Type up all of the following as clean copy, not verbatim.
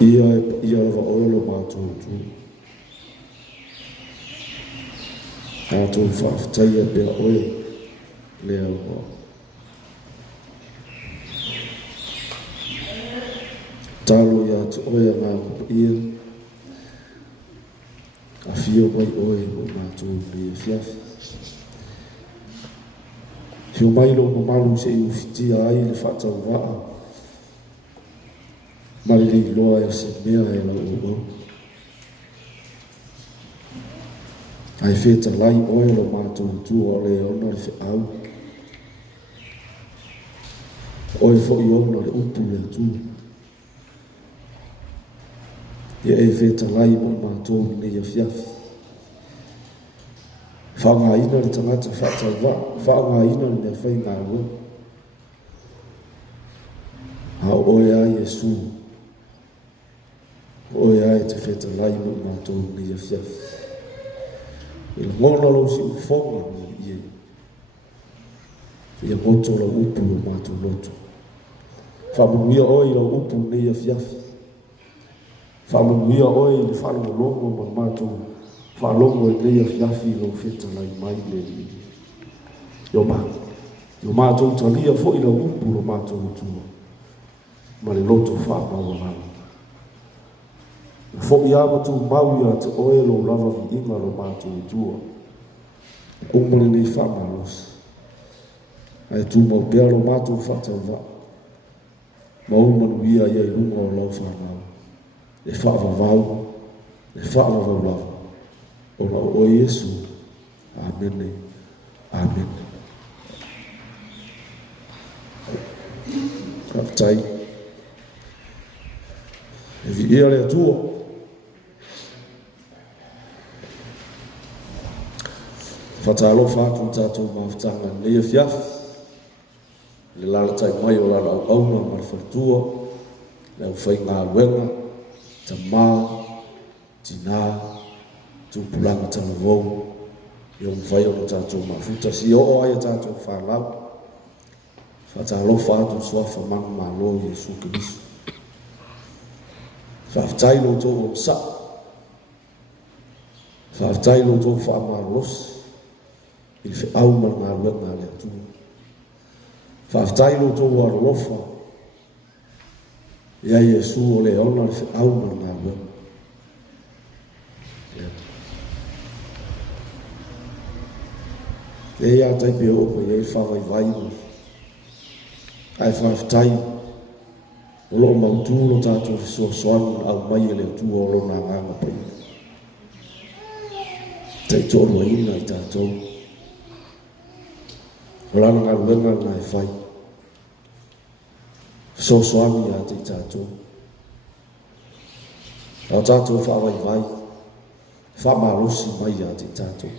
ia lava oe lo mātou tu. Mātou whaaftaia pia oe lea o. Talo ia te oe a ngā kupa ia. A fia mai oe o mātou lea fiafi. Fio mai lo mamalu se i ufitia ai le whaatau waa. Mari li loa e se mea e lau o. Ai feta lai oe lo mātou tua o le ona le whi au. Oe fo i ona le upu le tua. Ia e feta lai mo mātou ni nei a fiafi. Whaanga ina le tangata whaatau waa. Whaanga ina le mea whai ngā ua. Ha oe a Yesu. Oe ai te feta lai mo mātou ni a fiafi. I la ngona lau si ufonga ni ie. Ia moto lau upu o mātou loto. Whamunguia oe i lau upu ni a fiafi. Whamunguia oe i le whanua longo ma mātou. Whalongo e ni a fiafi lau feta lai mai le ni. Yo mātou talia fo i lau upu o mātou utua. Ma le loto whaamaua lana. Fo i ama tu mau ia te oe lo lava vi inga lo mātou tua. Umare nei whamalos. Ai tu mau pia lo mātou whatau wa. Mau manu ia ia i runga o lau whamau. E whaavavau. E whaavavau lava. O na o Yesu. Amen. Amen. Kaptai. E vi ia lea tua. Whatalo whātu tātou mawhtanga nei a fiafi. Le lala tai mai o lala au auna mar whatua. Le au whai ngā luenga. Ta mā. Tina. Tūpulanga tanga vau. I o mwhai o tātou mawhuta. Si o ai a tātou whālau. Whatalo whātu swafa manu mā lo Yesu Kirisu. Whaftailo tō o sa. Whaftailo tō whaamarosi. Il fe au man ngā luenga lea tu. Whaftailo tō arolofa. Ia Yesu o le ona le fe au man ngā luenga. E ia taipe opa iei whawai vaino. Ai whaftai. O loo mautūro tātou fiso soanu au mai e lea tu o lo nā nganga pai. Tei tōrua ina i tātou. Ola ngā luenga ngā e whai. So soami a te tātou. Au tātou whawai vai. Whamarosi mai a te tātou.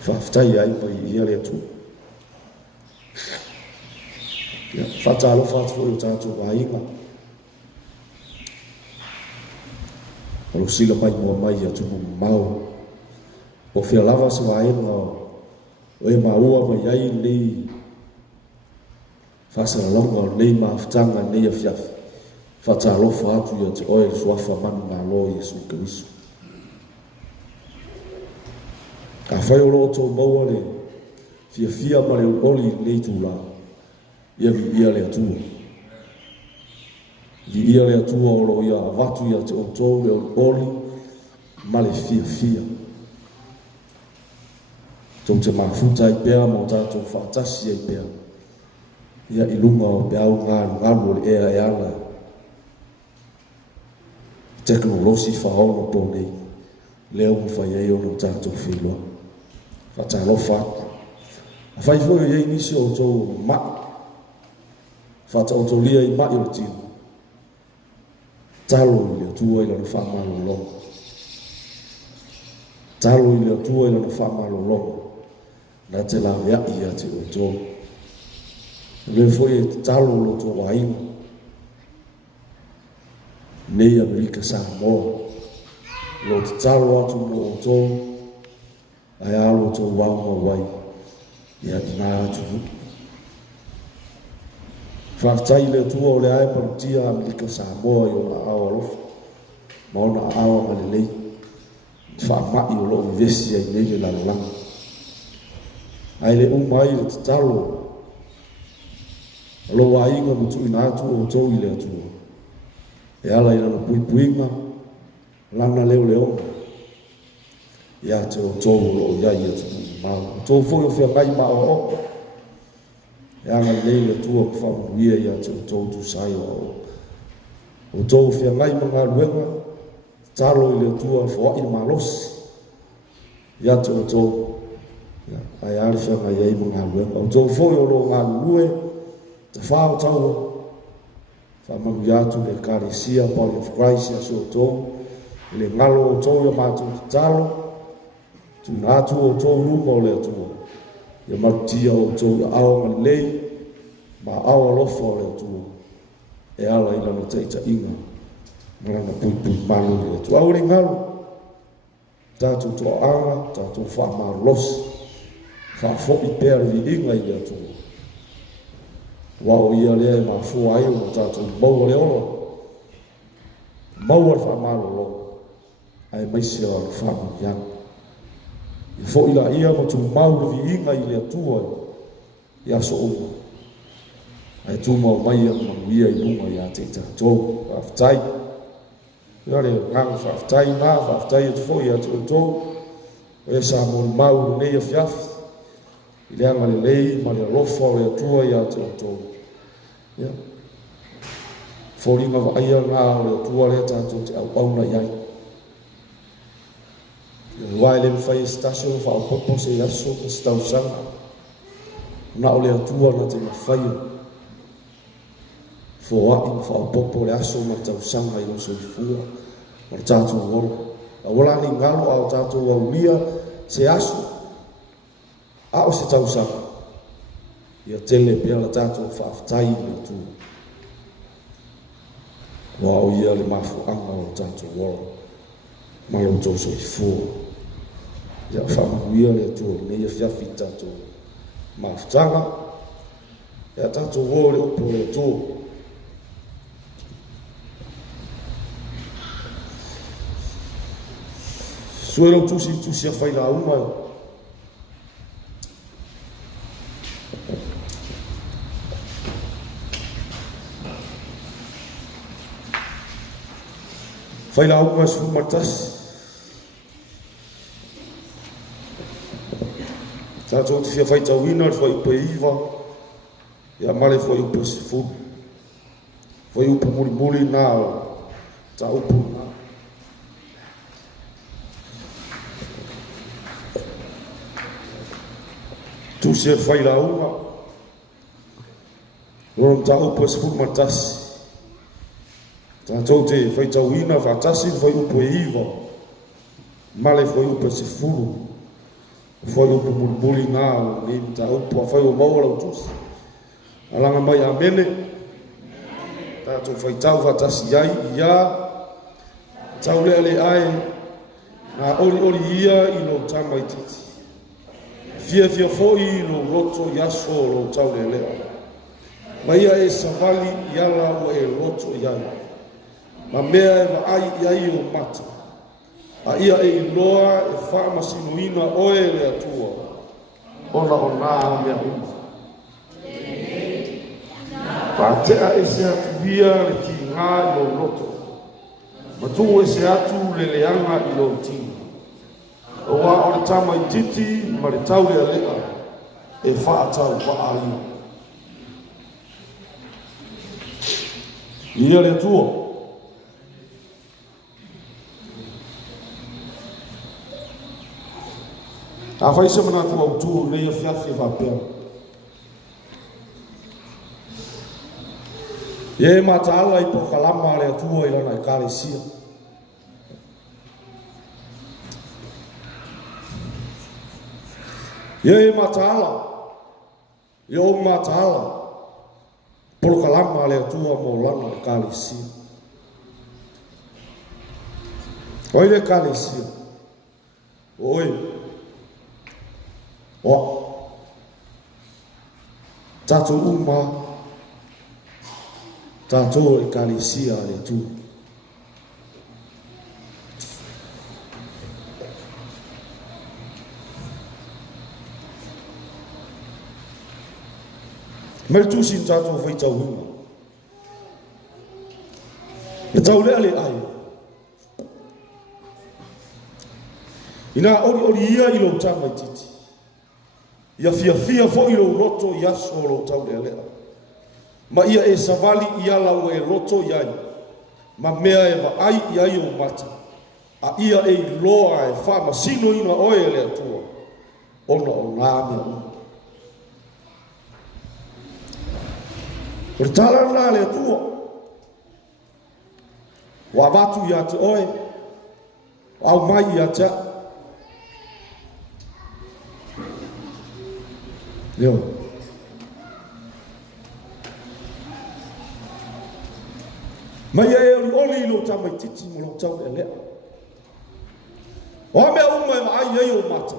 Whaftai ai pai ia lea tu. Whatalo whatfo i tātou wāinga. Alo sila mai mua mai a tumu mau. O whia lava se waenga o e maua mai ai nei. Whasara longa o nei maafutanga nei a fiafi. Whatalo whatu ia te oe suafa manu ngā lo Yesu Kirisu. Ka whai o lo tō maua le. Fia ma le oli nei tūla. Ia vi ia lea tua. Vi ia lea tua o lo ia avatu ia te o tō le oli. Ma le fia. Tō te mafuta i pēr mo tātou whaatasi i pēr. Ia i lunga o pēau ngāru o le ea e ana. Teknolosi whaonga pō nei. Leo mwhai e ono tātou whiloa. Whatalo whātu. A whai fwoi e nisi o tō mak. Whata o tō lia i mai o tino. Talo i lea tua i lana whamalo longa. Talo i lea tua i lana whamalo longa. Nā te la mea i a te o tō. Le fwoi e talo lo tō wainga. Nei Amerika Samoa. Lo te talo atu no o tō. Ai alo tō wanga wai. Ia i nā atu. Whaftai le tua o le ae parutia Amerika Samoa i o na awa rofa. Ma o na awa malelei. Whaamai o loo vesi ai nei le lalolanga. Ai le umai le tatalo. Lo wa inga mutu ina atu o tau i le atu. E ala ina na pui puinga. Lana leo leo. Ia te o tau o loo iai atu. Ma o tau fo o fia ngai ma o o. E anga nei le tua kwa whamuia ia te o tau tu sai o o. O tau fia ngai ma ngā luenga. Talo i le tua fo i ma losi. Ia te o tau. Ai ari fia ngai ai ma ngā luenga. O tau fo o loo ngā lue. Te whao tau. Whamamu iatu le karesia Body of Christ ia so tau. Le ngalo o tau ia mātu te talo. Tu nātu o tau numa o le atua. Ia marutia o tau ia awa malei. Ma awa lofa o le atua. E ala ina no teita inga. Marana pui manu le atua. Aure ngalo. Tātou toa anga. Tātou whaamaru losi. Whaafo i pēr vi inga i le atua. Wao ia lea ma fua ai o tātou maua le olo. Maua le whaamaro lo. Ai maisi o le whaamaru iana. I fo ila ia ma tu mauru vi inga i le atua. Ia so uma. Ai tu mau mai a manguia i lunga ia te tātou. Whaftai. Ia le ngang whaftai nā. Whaftai e tu fo ia tu tō. E sa mō mauru nei a fiafi. I le anga le lei ma le lofa o le atua ia te tō. Ya. Fōringa wa aia ngā o le tua le tātou te au auna iai. Ia wai le mwhai stasio wha au popo se yaso ka stau sanga. Na o le atua na te mwhai. Fō wai wha au popo le aso ma tau sanga i loso i fua. Ma le tātou woro. A wala ni ngalo au tātou au lia se aso. A o se tau sanga. Ia tele pia la tātou whaaftai le tū. Wa o ia le mafu anga o tātou wala. Malo tō so i fua. Ia whaamahuia le tū. Nei a whiawhi tātou mafutanga. Ia tātou wala le upo le tū. Suelo tusi a whaila umai. Whaila au ngā suru matasi. Tātou te whia whaita wina, whai upa iwa. Ia male whai upa sifu. Whai upa muri nā o. Tā upa nā. Tūsi e whaila au ngā. Ron tā upa sifu matasi. Tātou te whaita wina, whatasi, whai upo e iwa. Male whai upo se furu. Whai upo mulmuli ngā, ni ta upo a whai o maua lau tusi. Alanga mai a mene. Tātou whaitau whatasi iai, ia. Tau lea le ai. Nā ori ia i lo tamai titi. Fia foi i lo roto yaso lo tau lea. Maia e savali iala o e roto iai. Ma mea e ai iai o mata. A ia e iloa e whaama sinuina oe le atua. Ona o nā mea uma. Whātea e se atu bia le ti ngā i lo roto. Matu e se atu le leanga i lo tina. O wā o le tama i titi ma le tau lea lea. E whaatau whaaria. Ia le atua. A whaisa mana tu au tū nei a whiawhi whapea. Ie mata ala i po kalama le atua i lana i karesia. Ie mata ala. Ie o mata ala. Po kalama le atua mo lana i karesia. Oi le karesia. Oi. O tātou uma tātou e kalisia le tu. Mai tu sin tātou whai tau hunga. E tau lea le ai. Ina ori ia i lo tama i titi. Ia fia fo i lo roto i aso lo tau lea. Ma ia e savali i ala o e roto i ai. Ma mea e va ai i ai o mata. A ia e loa e wha ma sino ina oe lea tua. Ona o ngā mea una. O te tala nā lea tua. Wa watu i a te oe. Au mai i a te a. Leo. Mai e oli lo tamai titi mo lo tau e lea. O mea uma e ai ai o mata.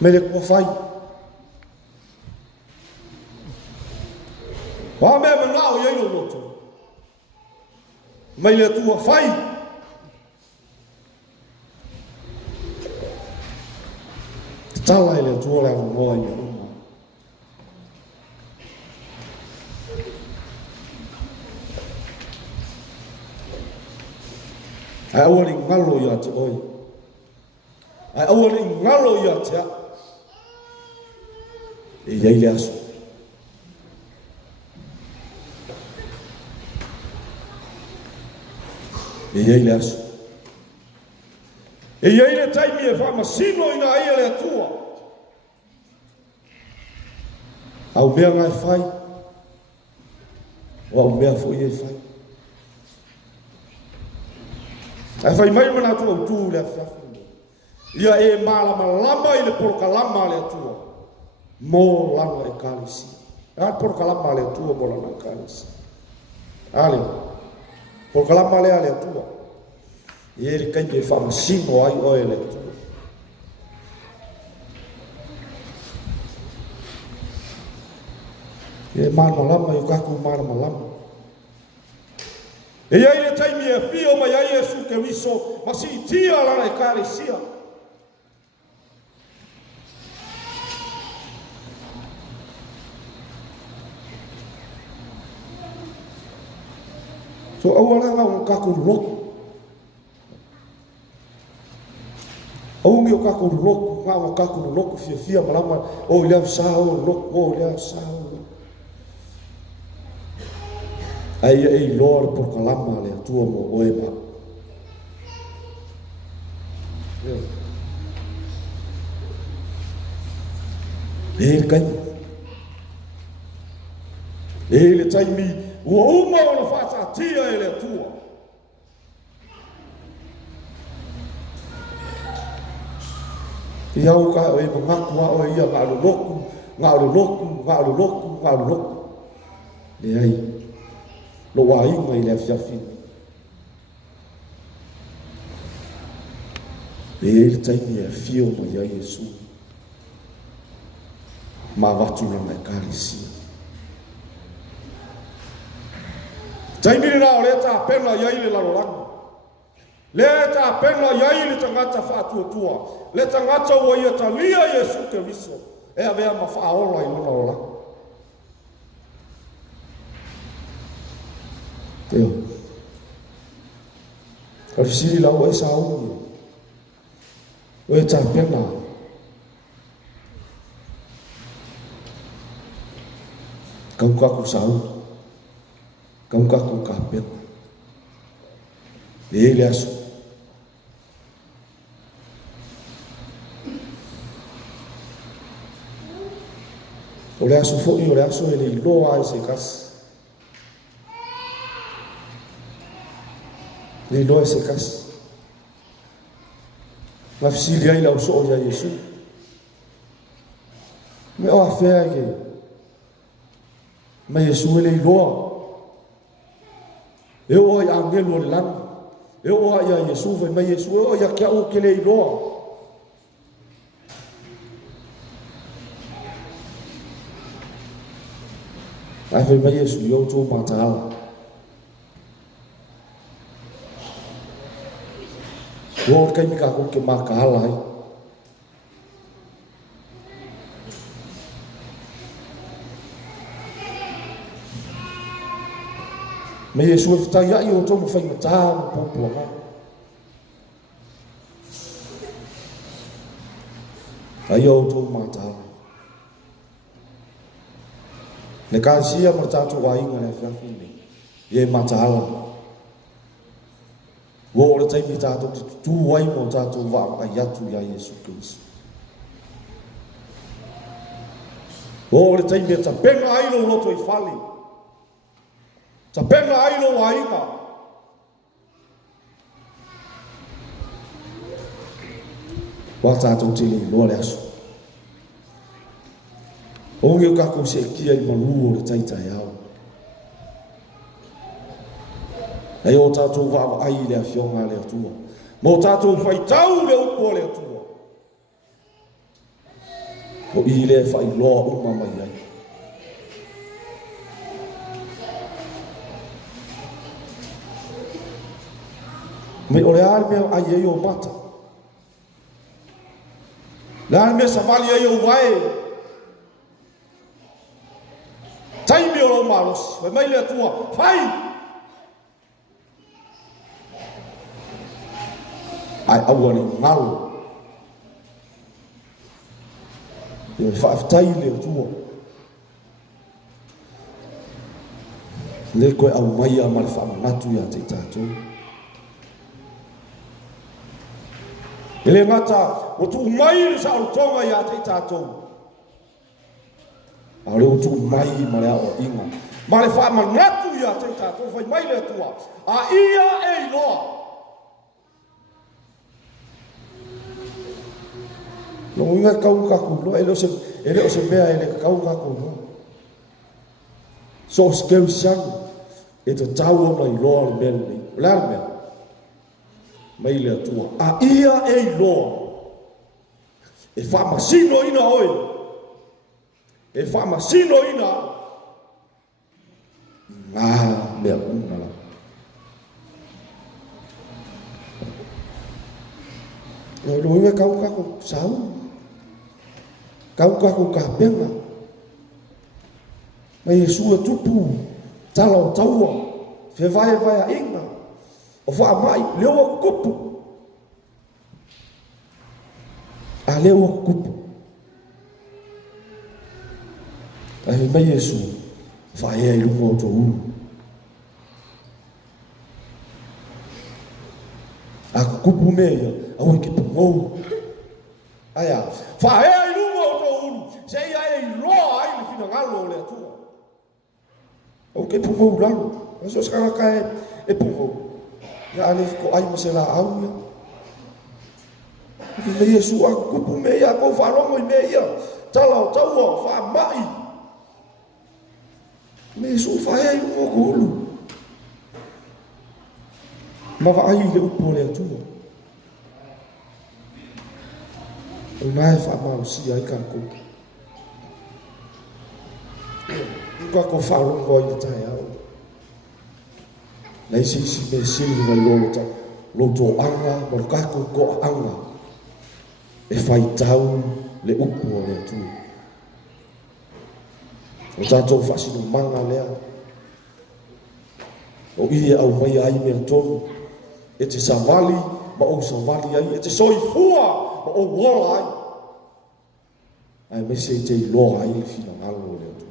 Me le kua whai. O mea me nao i ai lo loto. Mai le tua whai. Tala e le tua lea ngoa i a. Ai awari ngalo ia te oi. Ai awari ngalo ia te a. E iai le aso. E iai le aso. E iai le taimi e wha masino ina aia le atua. Au mea ngai whai. O au mea fo i e whai. Ai fai mai mana tu tu le fiafu. Ia e malama lama i le porka lama le tua. Mo lama e kalisi. A porka lama le tua mo lama e kalisi. Ale. Porka lama le ale tua. Ia le kai e fama sino ai oe le tua. Ia malama lama i kaku malama lama. E ai le taimi e fio mai ai e su ke wiso, ma si tia lana e kare sia. So awalanga o kaku loko. Aungi o kaku loko, nga o kaku loko fia malama, o lea sao loko, o lea sao. Ai ei lor por kalama le tua mo oeba. E kai. E le taimi ua uma o na fata tia e le tua. Ia o ka o e mangakua o ia ngā loku, ngā loku. Le ai. Lo wa inga i le afiafi. E le taimi e fio ma ia Yesu. Ma watu na me karisia. Taimi ni nao le ta pena ia i le laroranga. Le ta pena ia i le tangata whātua. Le tangata ua ia ta lia Yesu te wiso. E a vea ma whaola i lona o langa. Teo. Kalfisiri lau e saungi. O e tāpena. Kaukaku sau. Kaukaku kāpena. E le aso. O le aso fo'i o le aso e le iloa e se kasi. Ni loe se kasi. Mafisili ai lau so o ya Yesu. Me o afea ke. Ma Yesu ele loa. E o ai angelo le langa. E o ai ya Yesu ve ma Yesu o ya kia o ke le loa. Ave mai Yesu yo tu matala. Wo kai mi ka ko ke makala ai. Me Yesu fta ya yo to mo fai mata mo po ha. Ayo to matala. Ne ka sia mo tatu wa inga ne fafini. Ye matala. Wo le tai tatu tu wai mo tatu wa ayatu ya Yesu Kristus. Wo le tai ta penga ai lo loto I fali. Ta penga ai lo wa inga. Wa tatu tili lo le asu. O nge ka ko se kia I malu o tai tai au. Ai o tatu wa ai le afionga le tua. Mo tatu fai tau le upo le tua. O I le fai lo uma mai ai. Me o le arme ai ai o mata. Le arme sa vali ai o vai. Tai me o malos, vai mai le tua, fai! Ai awani ngalo. E fa tai le tua. Le ko au mai a mal fa natu ya te tatu. Ele mata o tu mai sa o tonga ya te tatu. Ale o tu mai ma le o inga. Ma le fa manatu ia te tatou fai mai le tua. A ia e loa. Lo inga kau kaku lo ele o se mea ele kau kaku lo. So skeu siang e te tau ona I loa le mea le. Lea mea. Mai le tua. A ia e loa. E fa masino ina oi. E fa masino ina mea una la lo inga kau kako sau kau kako ka penga mai Yesu tupu talo taua fe vai a inga o fa mai leo kupu a leo kupu ai mai Yesu vai ai lungo to a kupu meia au ki pongo aya vai ai lungo to sei ai lo ai le fina ngalo le tu o ke pongo lalo so ska ka e pongo ya ale ko ai mo se la au ya ki mai Yesu a kupu meia ko fa lo mo meia talo tau fa mai me so fai ai o kulu ma va ai le upo le tu o mai fa ma si ai ka ko fa lo ko I tai au nei si me si va lo to anga mo ka ko anga e fai tau le upo le tu o tatou fasino manga lea o ia au mai ai mea tonu e te savali ma o savali ai e te soifua ma o wola ai ai me se te iloa ai le fina ngalo lea tu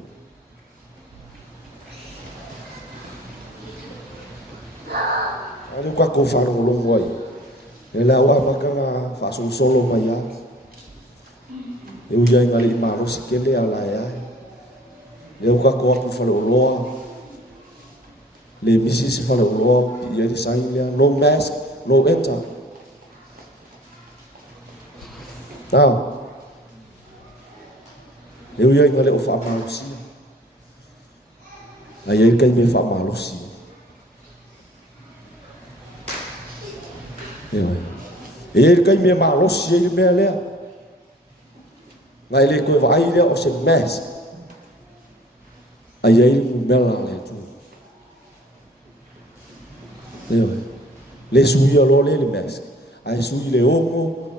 ale kwa ko faro longo ai e la wa makanga faso solo mai ai e uia ngali maro sikele ala ai le ka ko aku falo loa le misi se falo loa ia di saia no mask no enter now le uia ngale o fa malusi ai ai kai me fa malusi e kai me malusi e me le ngai le ko vai le o se mask ai ai mu mela le tu le sui lo le mes ai sui le omo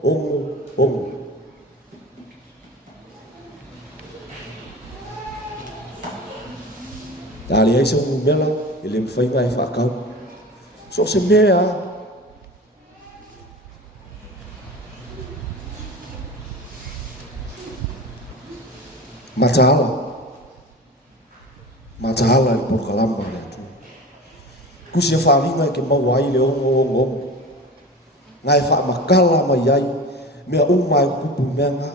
dali ai se mu mela ele me fai ngai fa ka so se mea Matala ni por kalamba le tu. Kusia falinga ke mawai le ongo. Ngai fa makala mai ai me mai kupu menga.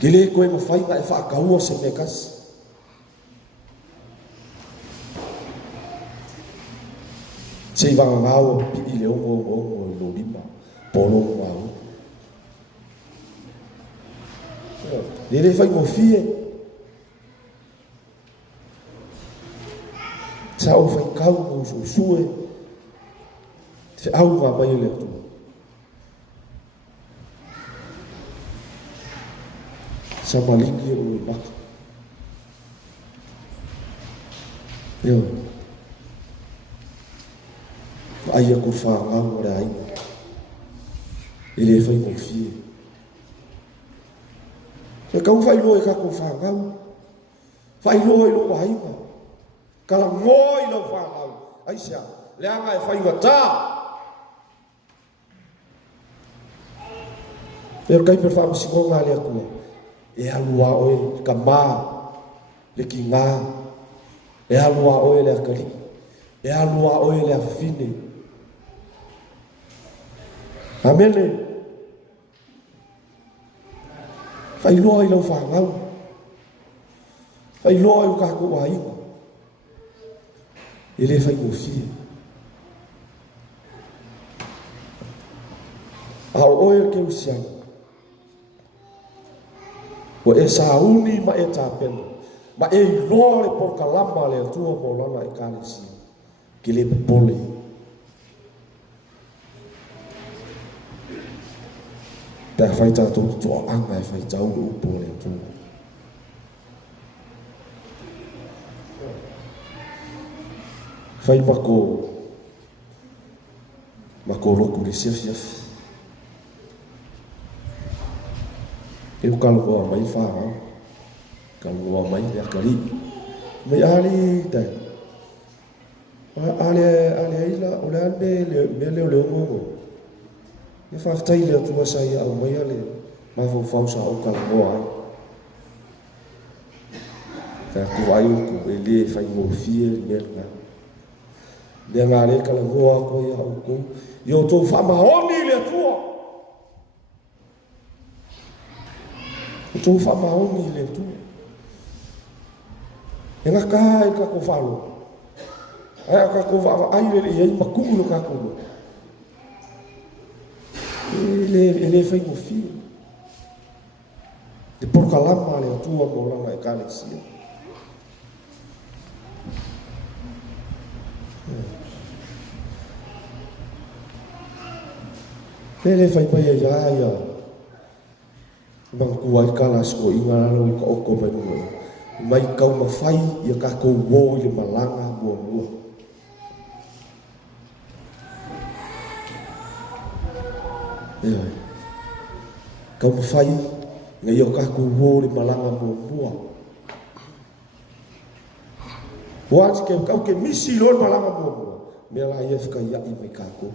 Gele ko e fai ngai fa kaua se mekas. Sei vanga ngao pi le ongo lo lima polo ngao. Ele fai mo fie sao fai kau mo sue te au va mai le tu sa malingi o mak yo ai ko fa ngau rai ele fai mo fie e kau fai loe ka ko whangau. Fai loe lo waiwa. Kala ngoi lo whangau. Aisha, leanga e whai wata. Pero kai per wha masi ngonga lea kua. E alua oe ka maa. Le ki ngā. E alua oe lea kari. E alua oe lea fine. Amene. Fai loa i lau whangau. Fai loa i o kako wa iwa. E le fai ngofie. Ao oe ke usiang. Wa e sauni ma e tāpena. Ma e loa le por kalama le atua mo lana e kālesi. Ke le pole. Ta fai tātou toa anga e fai tau e upo le tu. Fai mako roku le siafiafi. E o kalungoa mai whāra. Kalungoa mai le akari. Mai ali tai. Ale aila o le ane me leo ngongo. E whaftai lea tua sai au mai ale mawhau sa au kalungoa ai. Ka ku ai uku e le fai mo fie lenga. Lenga le kalungoa ko ia uku. Yo tō whamahoni lea tua. Tō whamahoni lea tua. E ngā kaha e kako whalo. Ai a kako whawa aile le iei makungu le kako lua. Ele fai mo fie. E por kalama le atua mo lana e kālesia. Ele fai mai e ia. Mangkua i kalasko i ngā raro i ka oko mai mua. Mai kau mawhai i a kako wō i le malanga mua. Kau mawhai nga i a kako wō i le malanga mua. Wāti ke kau ke misi lo i malanga mua. Mea la ia whika ia i mai kako.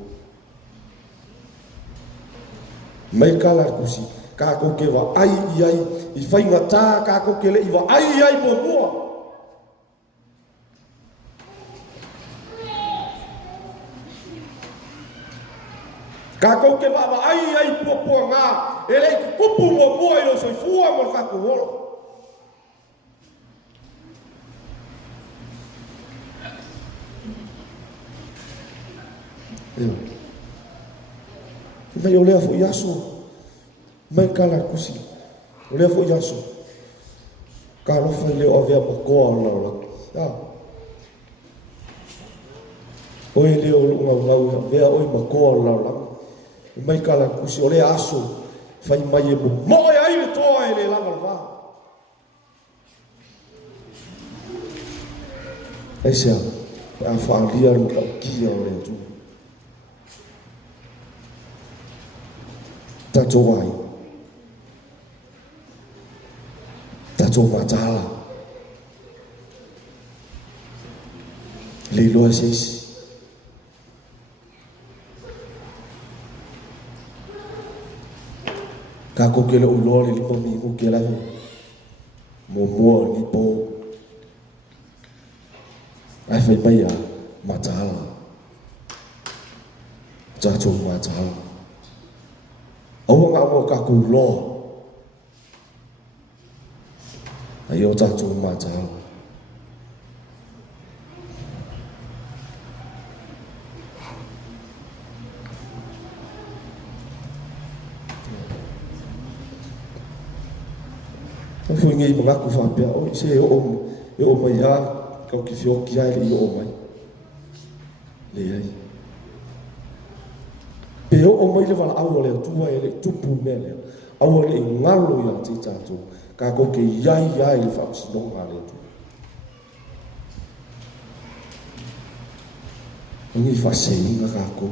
Mai kala kusi. Kako ke wa ai iai i whai ngata kako ke le i wa ai iai mua. Kako ke wa ai iai pua ngā e le i kupu mua i lo soifua mo kako wolo. Mai o lea fo i aso. Mai kala kusi. O lea fo i aso. Ka lofa i leo avea makoa o lau. Oi leo ngau vea oi makoa o lau. Mai kala kusi. O lea aso. Fai mai e mo. Moe ai le toa e le langa lava. ai sia a whaalia no ka kia o le tu tato ai tato matala le loa sisi ka ko ke le ulore li pomi ko ke la mo mo ni po ai fai pai a matala tato matala au nga mo ka ku lo ai o tato matala fui ngai mga ku fa pe o se o mai ya ka ki fio ki ai le o mai le ai pe o mai le vala au le tu ai le tu pu me le au le ngalo ya ti tato ka ko ke ya le fa si no ma le tu ngi fa se nga ka ko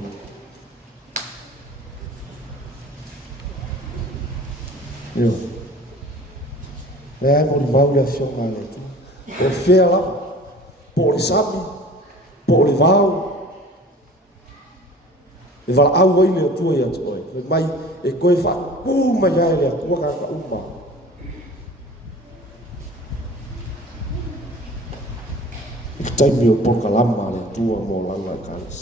yo le mo mau le fio ma le tu o fela po le sabi po le vau e vala au ai le tu ia tu ai mai e koe fa pu ma ya le ku ka ka uma tai mio por kalama le tu mo langa kalis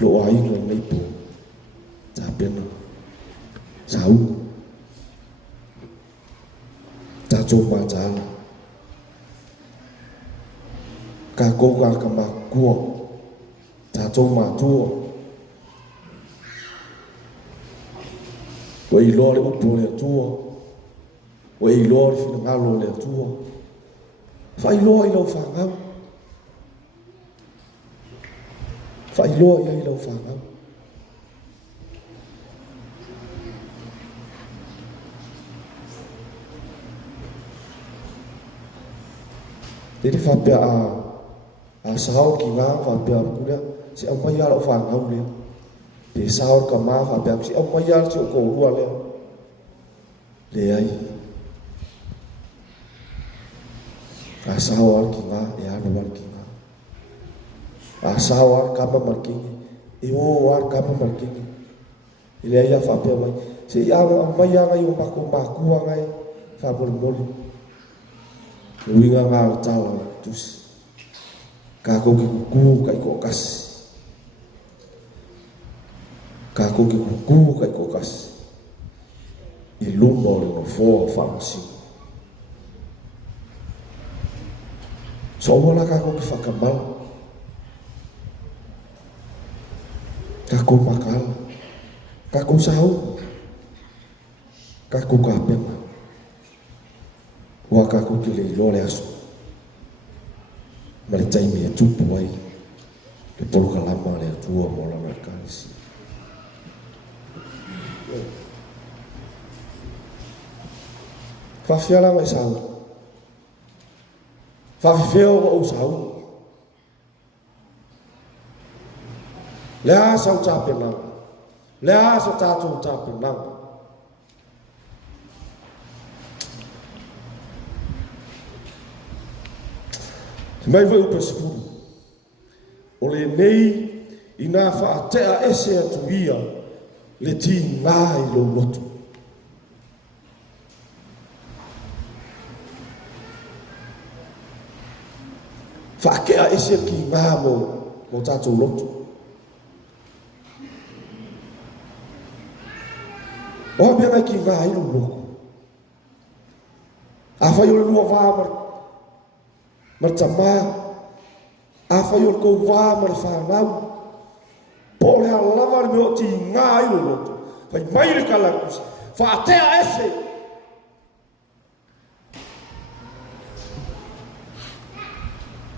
lo ai lo nei po ta pena sau ta cho ma ta ka ko ka ma ku ta cho ma tu wei lo le po le tu wei lo le fina lo le tu fai lo i lo fa ngau fai lo ia i lo fa ngau Jadi fa pe a sao ki nga fa pe ku le si a mai ala fa ngau le pe sao ka ma fa pe si a mai ala si ko ru le ai a sao al ki nga e a no ki nga a sao al ka ma ki e o al ka ma ki ile ai fa pe mai si a mai ala yo pa ko ma ku ngai fa bol bol winga nga tala tus ka ko ki ku kai ko kas ka ko ki ku kai ko kas i lumbo no fo fa si so wala ka ko ki fa kamal ka ko makal ka ko sau ka ko ka pe waka ko ki le lo le aso ma le tai me tu puai le polo kalama le tua mo la mercanis fa fiala mai sau fa feo o sau le a sau ta pe na le a sau ta tu ta pe na mai vai upa sifuru o le nei ina whaatea ese atu ia le ti ngā i lo lotu whaakea ese ki ngā mo tātou lotu o hapea ngai ki ngā i lo loko a whai o le lua wāmar Martama afa yo ko va mar fa na pole a lava me ti nga i lo fai mai le kala fa te a ese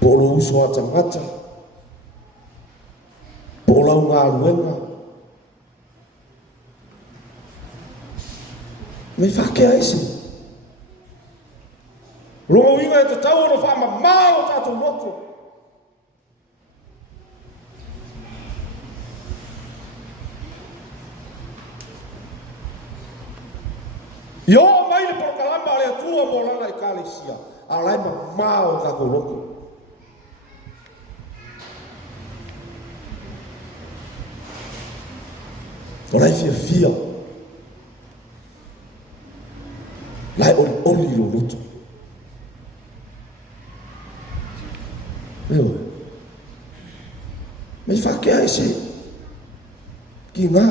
polo uso a tangata pola nga luenga me whakea ese. Rongo inga e te tau ono whama mao tātou loto. Yo mai le prokalama le atua mo lana I kalesia. A lai ma mao tātou loto. O lai fia. Lai oli lo loto. Meu, me whakea ese ki ngā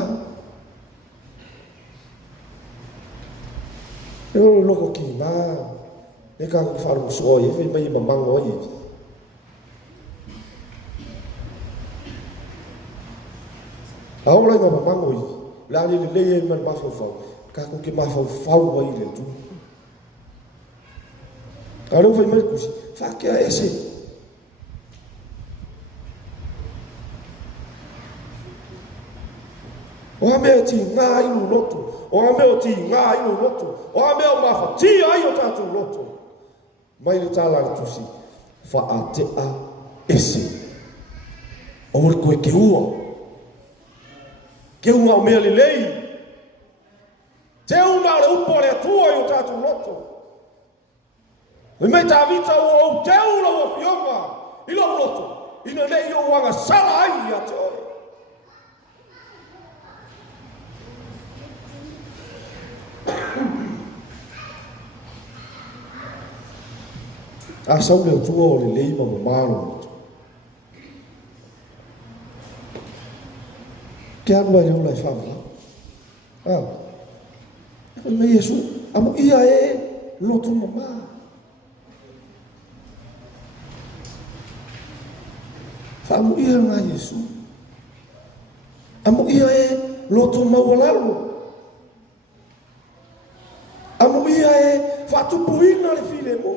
e o loko ki ngā e ka wharu soa e whi mai mamango i a ola ngā mamango i la le le e man mawhau ka ko ke mawhau ai le tu a reu whi mai kusi whakea ese o a mea ti ngā inu loto, o a mea ti ngā inu loto, o a mea mawha ti ai o tātou loto. Mai le tālanga tusi, wha a te a ese. O ore koe ke ua. Ke ua o mea le lei. Te una le upo le atua i o tātou loto. Me mei tā vita o te ula o pionga, I lo loto, ina nei o wanga sala ai a te oi. A sau leo tua o le leima ma maro. Ke anu ai leo lai whamala. E me Yesu, amo ia e lotu ma ma. Amo ia ngā Yesu. Amo ia e lotu ma walalo. Amo ia e whatupuina le file mo.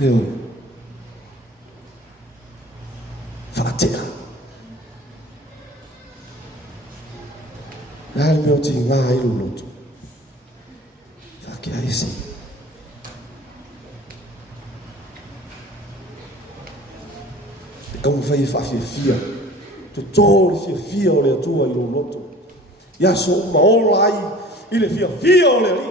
Yo, whaatea. Nā meo ti ngā iru lotu. Whakea ese. Te kamu whai whawhia. Te tōri fia o le atua iru lotu. Ia so maola ai I le fia o le ri.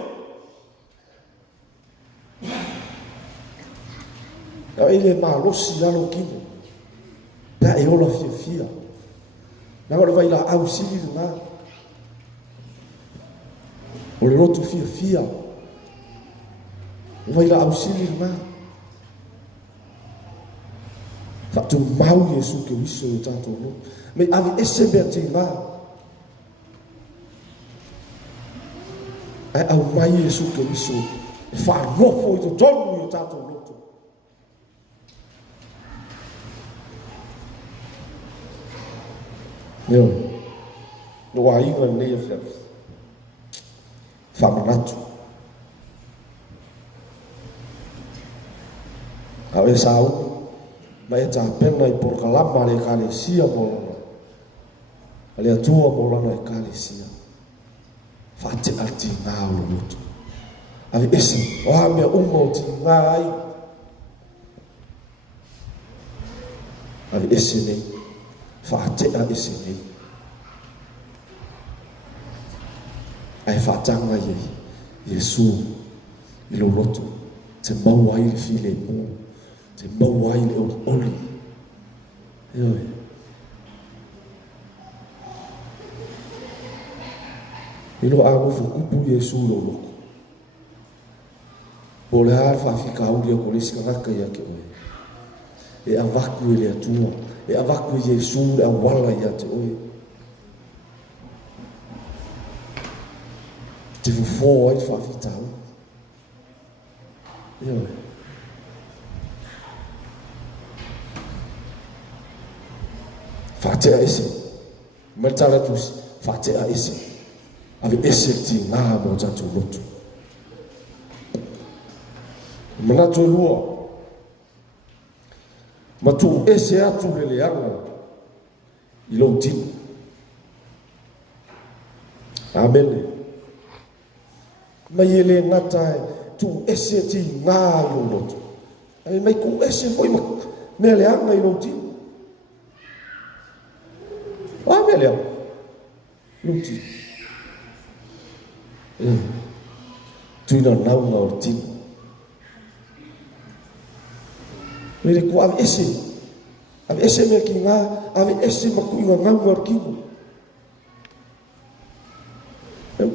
Ia ele malosi lalo kimo. Pea e ola fia. Nā ora vai la au siri ngā. O le roto fia. O vai la au siri ngā. Whatu mau Yesu ke wiso o tātou no. Me avi ese mea te ngā. Ai au mai Yesu ke wiso. E whanofo I to tonu o tātou no. Yo, no wa inga nei fia. Whamanatu. Awe sau, mai ta pena I porkalama le kalesia molana. Ale atua molana I kalesia. Fate ati ngā o luto. Awe esi, o mea uma o ti ngā ai. Awe esi nei. Whaatea ese nei. Ai whaatanga iei, Yesu, I lo roto, te mau ai le file mo, te mau ai le oli. Eoi. I lo agofu kupu Yesu lo loko. Po le ar whaafika aulia ko le sikaraka ia ke oe. E avaku le atua. E avaku Yesu le awala ia te oe. Te fufo ai whaafitau. Eoi. Whaatea ese. Mertala tusi. Whaatea ese. Ave ese ti ngā mo tatu lotu. Manatu lua. Matu ese atu le leanga. I lo tinu. Amen. Mai ele ngata tu ese ti nga yo lot. Ai mai ku ese foi ma me le anga i loti. Amen. Loti. Tu ina nau nga orti. Mire ku ave ese. Ave ese me ki nga, ave ese ma ku nga nga orki.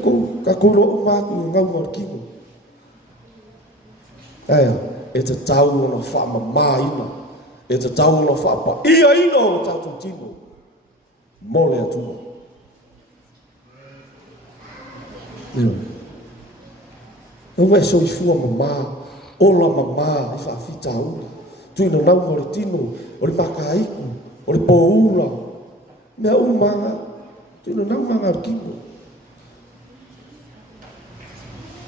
Ko kakolo uma ku nga orki. E te tau no fa ma ina. E te tau no fa pa. Ia ino tatu tino. Mole atu. Não é só isso mamá, ola mamá, isso a fita ula. Tu não não o tino, o macaico, o poula. Meu uma, tu não manga aquilo.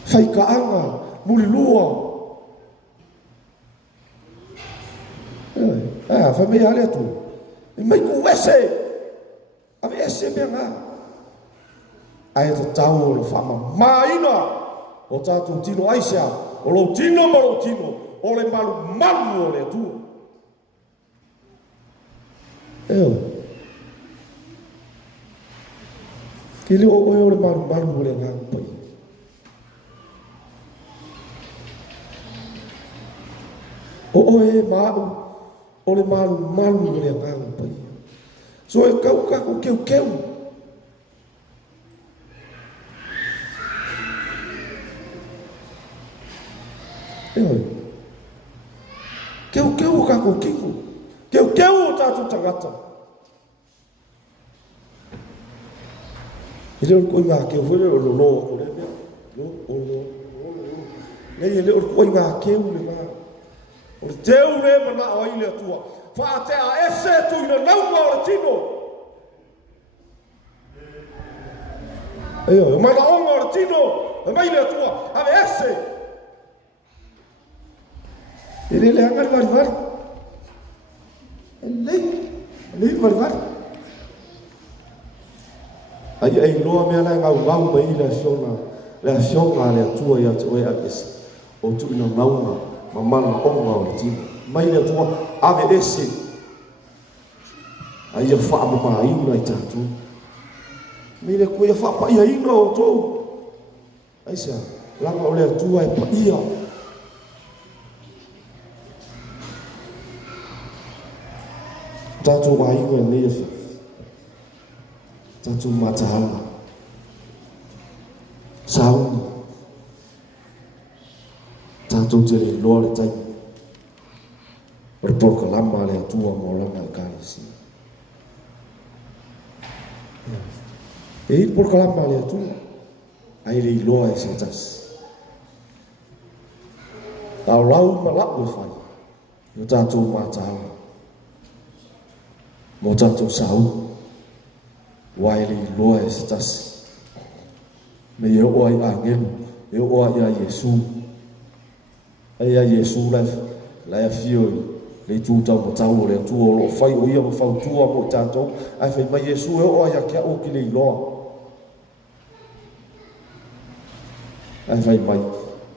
Fai caanga, mulilua. Vai me olhar tu. Mas com esse menga. Ai te tau o whama maina o tātou tino aisea o lo tino maro tino o le malu malu o le atua. Ke leo o le malu malu o le ngang pai. O e mau o le malu malu o le ngang pai. So e kau kako keu keu. Keu kako kiko. Keu tātou tangata. Ele o koi ngā keu where o lo o le mea. Nei ele o koi ngā keu le ngā. O le teu le mana o aile atua. Whaatea ese tu ina naunga o le tino. E mana onga o le tino. E maile atua. Ave ese. Ele le anga var. Ele var. Ai loa mea lai ngau mai le asionga le atua ia te oe ake o tu ina naunga ma mana onga o le tino. Mai le atua ave ese. Ai ia wha mama ina i tātou. Mai le koe ia wha pa ia ina o tou. Ai sea, langa o le atua e pa ia. Tātou mai ina nei e wha. Tātou matahana. Sauni. Tātou te le loa le taimi. O le porka lama le atua mo langa le kālesi. E i porka lama le atua. Ai le iloa e se tasi. Tau lau ma lau e whai. Yo tātou matahana. Mo tātou sau. Wai le iloa e se tasi. Me e oa i angelu. E oa i a Yesu. Ai a Yesu lai a fio le tūtau mo tau o le atua o lo whai o ia mo whau tua mo tātou. Ai whai mai Yesu e oa i a kia o ki le iloa. Ai whai mai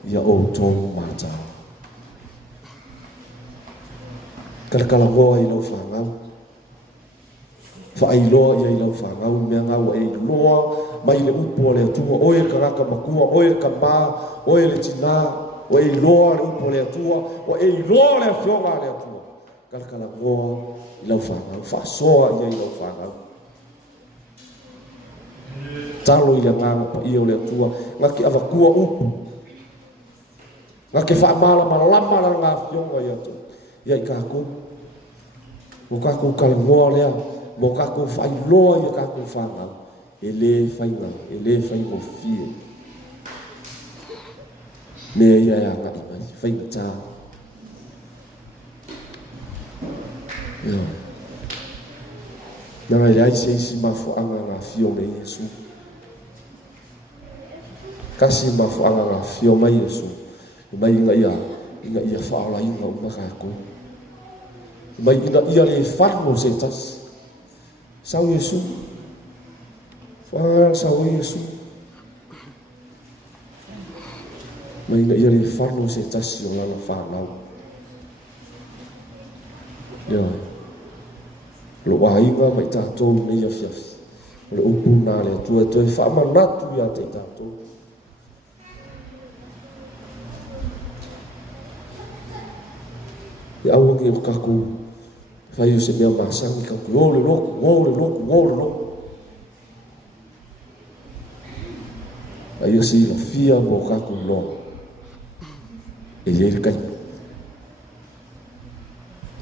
ia o tōu mātau. Kalakala ngoa i lau whangau. Whaailoa ia i lau whangau mea ngau e iloa mai le upo le atua. Oe karaka makua, oe le kamā, oe le tina, oe iloa le upo le atua, oe iloa le awhionga le atua. Kalakala ngoa i lau whangau. Whaasoa ia i lau whangau. Talo i le nganga pa ia o le atua. Ngaki awakua upu. Ngaki whaamala malama la ngā whionga i atu. Ia i kākou. O kākou kalangoa lea. Mo kākou whailoa i kākou whangau. E le whainga, e le whaingo fie. Mea ia e angata mai, whainga tā. Nanga i aise isi mafuanga ngā fio le Yesu. Kasi mafuanga ngā fio mai Yesu. Mai inga ia whaala inga o makākou. Mai inga ia le whango se tasi. Sau Yesu. Whanga sau Yesu. mai na ia le whanu se tasi o lana whanau. Ia, lo wainga mai tātou nei a fiafi. Le upu nā le atua toi whamanatu ia te tātou. Ia awangi o kaku whai o se mea masangi kaku o le loku. Ai o si la fia mo kaku loku. E ia kai.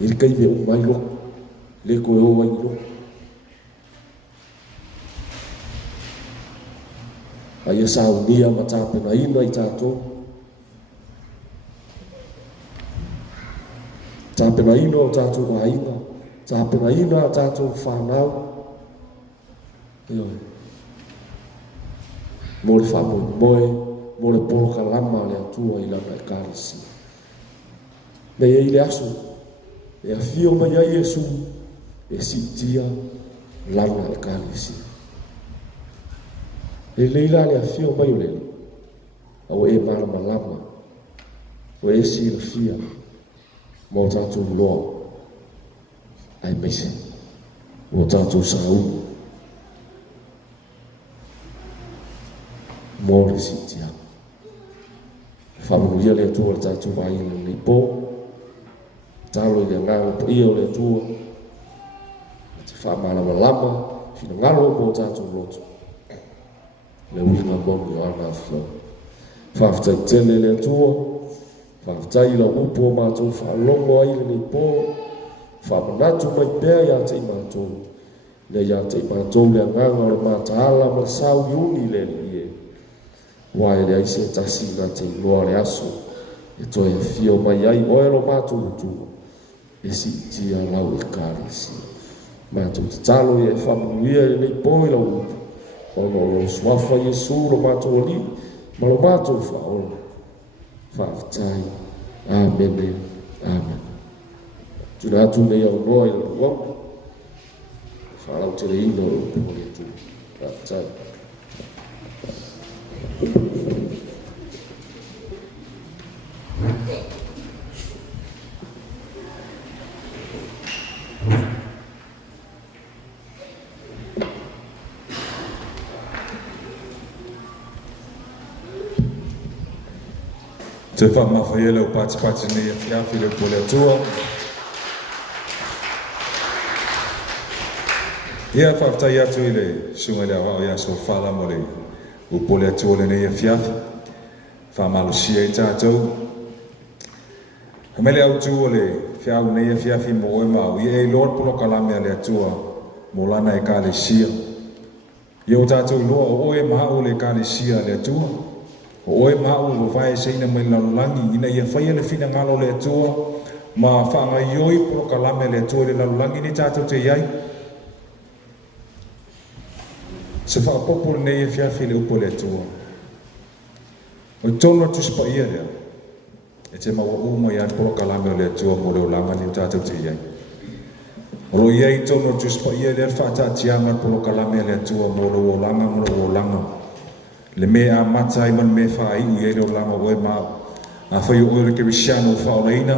Ia kai me o mai loku. Le koe o wai loku. Ai sa unia ma tāpena ina i tātou. Tāpena ina o tātou wa ina. Tāpena ina o tātou whanau. Mo le whamoe, mo le poloka lama le atua i lana e kārisi. Nei e le aso, e a fio mai ai Yesu, e sitia lana e kārisi. E leila le a fio mai o lele, au e marama lama, o e si la fia, mo tātou loa, ai meise, mo tātou sāu, mo le sitia. Whamanuia le atua le tātou mai le pō, tālo i le ngāo pa ia o le atua, te whamarama lama, fina ngalo mo tātou loto. Le winga moni o ana flo. Whaftai tele le atua, whaftai la upo o mātou, whalongo ai le pō, whamanatu mai pēr ia te mātou, le ia te mātou le nganga o le mātahala ma sau yuni le lie. Wai le aise tasi na te loa le aso, e toi a fio mai ai oelo mātou utu, e si tia lau e kārisi. Mātou te talo e whamanuia e nei pō i la upo, ono lo swafa Yesu lo mātou li, ma lo mātou whaola. Whaafitai. Amen. Amen. Tuna atu nei au noa i la uapu. Whaalau tere ino o pōne atu. Whaafitai. Te whamawhai lau pati nei a whiawhi leu pole atua. Ia whawtai atu i le sunga lea wao ia so whala mo le u pole atua le nei a whiawhi. Whamalusia i tātou. Hamele au tu o le whiau nei a whiawhi mo e mau. Ia e lor puno kalamea le atua mo lana e ka le sia. Ia o tātou loa o oe mau le ka le sia le atua. O oe mau o vai seina mai lalulangi ina ia whaia le fina ngalo le atua ma whaanga ioi pro kalame le atua le lalulangi ni tātou te iai. Se whaapopo le nei e whiawhi le upo le atua. O tono tuspa ia lea. E te maua uma ian pro kalame le atua mo le olanga ni tātou te iai. O lo iai tono tuspa ia lea whaatatianga pro kalame le atua mo le olanga. Le mea mata i man me whaai u iei leo langa oe mao. A whai o oere ke wisiano whaoleina,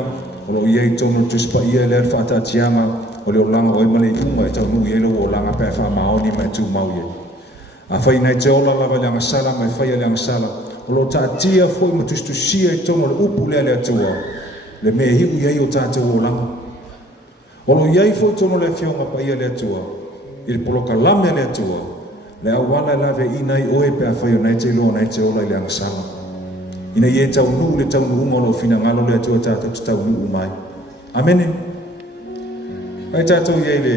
o lo iei tono tuspa ia lea whaatatianga o leo langa oe mane unga e tau nu iei leo o langa pēr wha maoni mai tū mau iei. A whai nei te ola lava leanga sala mai whai leanga sala, o lo tātia fwoi ma tustusia i tono le upu lea lea tua, le mea hiu iei o tātou o langa. O lo iei fwoi tono lea fionga pa ia lea tua, i le poloka lame lea tua, le awala lave inai oe pe a whaio nei te loa nei te ola i le angasala. Ina ie tau nuu le tau nuu ngolo fina ngalo le atua tātou te tau nuu mai. Amene. Ai tātou iei le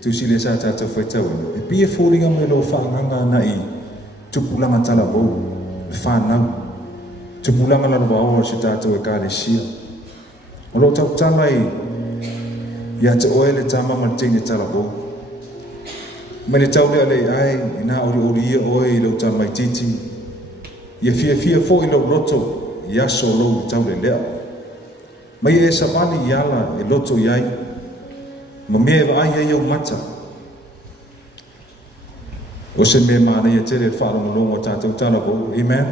tusi le sa tātou whai tau ina. E pia fōringa me lo whaanganga na i tupulanga tala bou, le whanau. Tupulanga lana waoa se tātou e ka le sia. O lo tau tala ia te oe le tāmama teine tala bou. Mene tau lea le ai, ina ori ia oe i lau tamai titi. Ia fia fo i lau roto, i aso lau tau le lea. Mai e samani i ala e loto iai. Ma mea wa ai au mata. O se mea mana ia tere wharongo longo tātou tala ko, amen?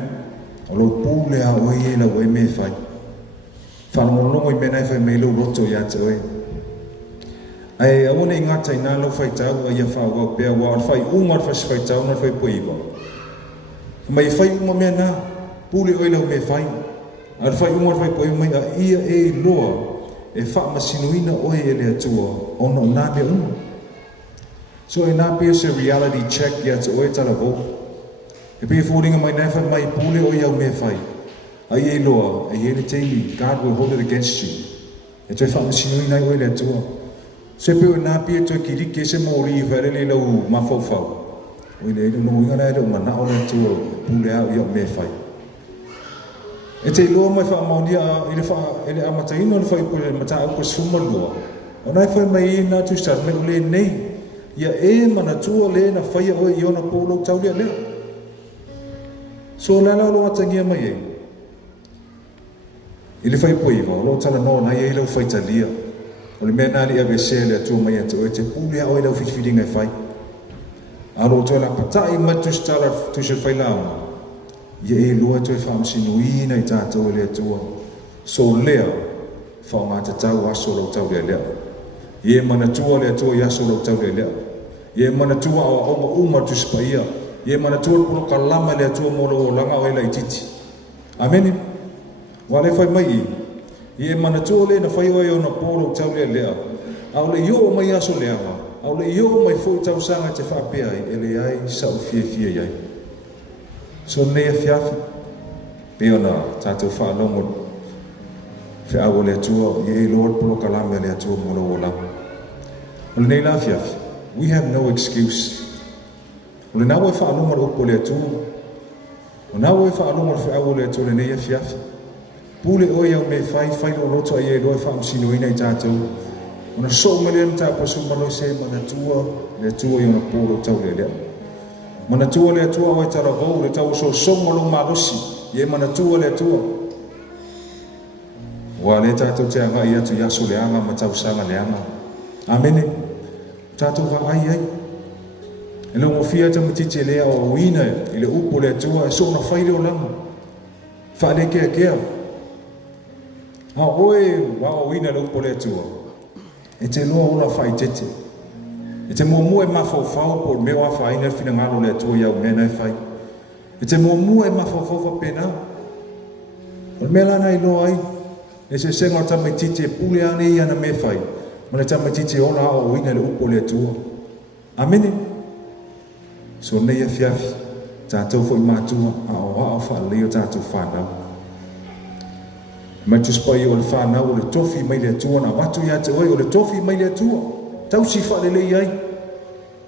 o lo pule a o e la o e me fai whanongonongo I mena I whai mei lo roto I ate oe ai a one ingata I nā lo whai tau a ia whau pēr wa al whai unga al whai tau na whai poiwa mai whai unga mea nā pule oe lau me whai al whai unga al whai poiwa mai a ia e loa e wha masinuina oe e le atua ono nā mea unga so e nā pēr se reality check I ate oe tala vo e pēr fōringa mai nai whai mai pule oe au me whai ai e loa e ele teili God will hold it against you e toi wha masinuina oe le atua se pēr nā pēr toi ki rike se mōri I whaere le lau mawhauwhau oe le no inga nai reo mana o le atua pule au I au me whai e te loa mai wha maunia I le wha ele amataino le whai pule mata au kwa suma loa o nai whai mai I nā tu start me o le nei ia e mana tua le na whai oe I ona pōlo tau lea lea so lala lo atangia mai e I le whai poiwa o lo tala no na ia I lau whai talia o le mea nari a vese le atua mai atu o te pule a oe lau whiwhiringa I whai a lo toi la patai matu stala tu se whai launga ia e loa toi whamsinuina I tātou le atua so lea whao ngā te tau aso lau tau lea lea ia mana tua le atua I aso lau tau lea lea ia mana tua o onga uma tu spaia ia mana tua polo kalama le atua mo lo langa o ela I titi ameni wa le whai mai ia mana tua le na whai oe o na polo tau lea lea au le io mai aso leanga au le io mai fo tau sanga te whapea I ele ai sau fie fie ai so nea fiafi pe ona tātou whanongo fe au le atua ia e Lord polo kalama le atua mo lo langa o le nei la fiafi we have no excuse o le nau e whaanonga o po le atua o nau e whaanonga fe au le atua le nei fiafi pule oe au me whai lo roto ai e loe whaamsinoina I tātou ona so mele na tāpua sumano se mana tua le atua I ona pōro tau le lea mana tua le atua oe tara vau le tau so songa lo marosi I e mana tua le atua wa le tātou te anga I atu yaso le anga ma tau sanga le anga amene tātou wa ai ai e lo mo fia tamu tite lea o wina I le upo le atua e so na whai leo langa whaale kea kea a oe wa o wina le upo le atua e te loa ola whai tete e te mua e mawhauwhau po mea wha ina whina ngalo le atua iau mena e whai e te mua e mawhauwhau pena o mea lana I loa ai e se senga o tamai tite pule ane I ana me whai ma le tamai tite ola o wina le upo le atua amene so nei a fiafi tātou fo I mātua a o hao wha leo tātou whanau mai tu spai o le whanau o le tofi mai le atua na watu ia te oi o le tofi mai le atua tau si wha le ai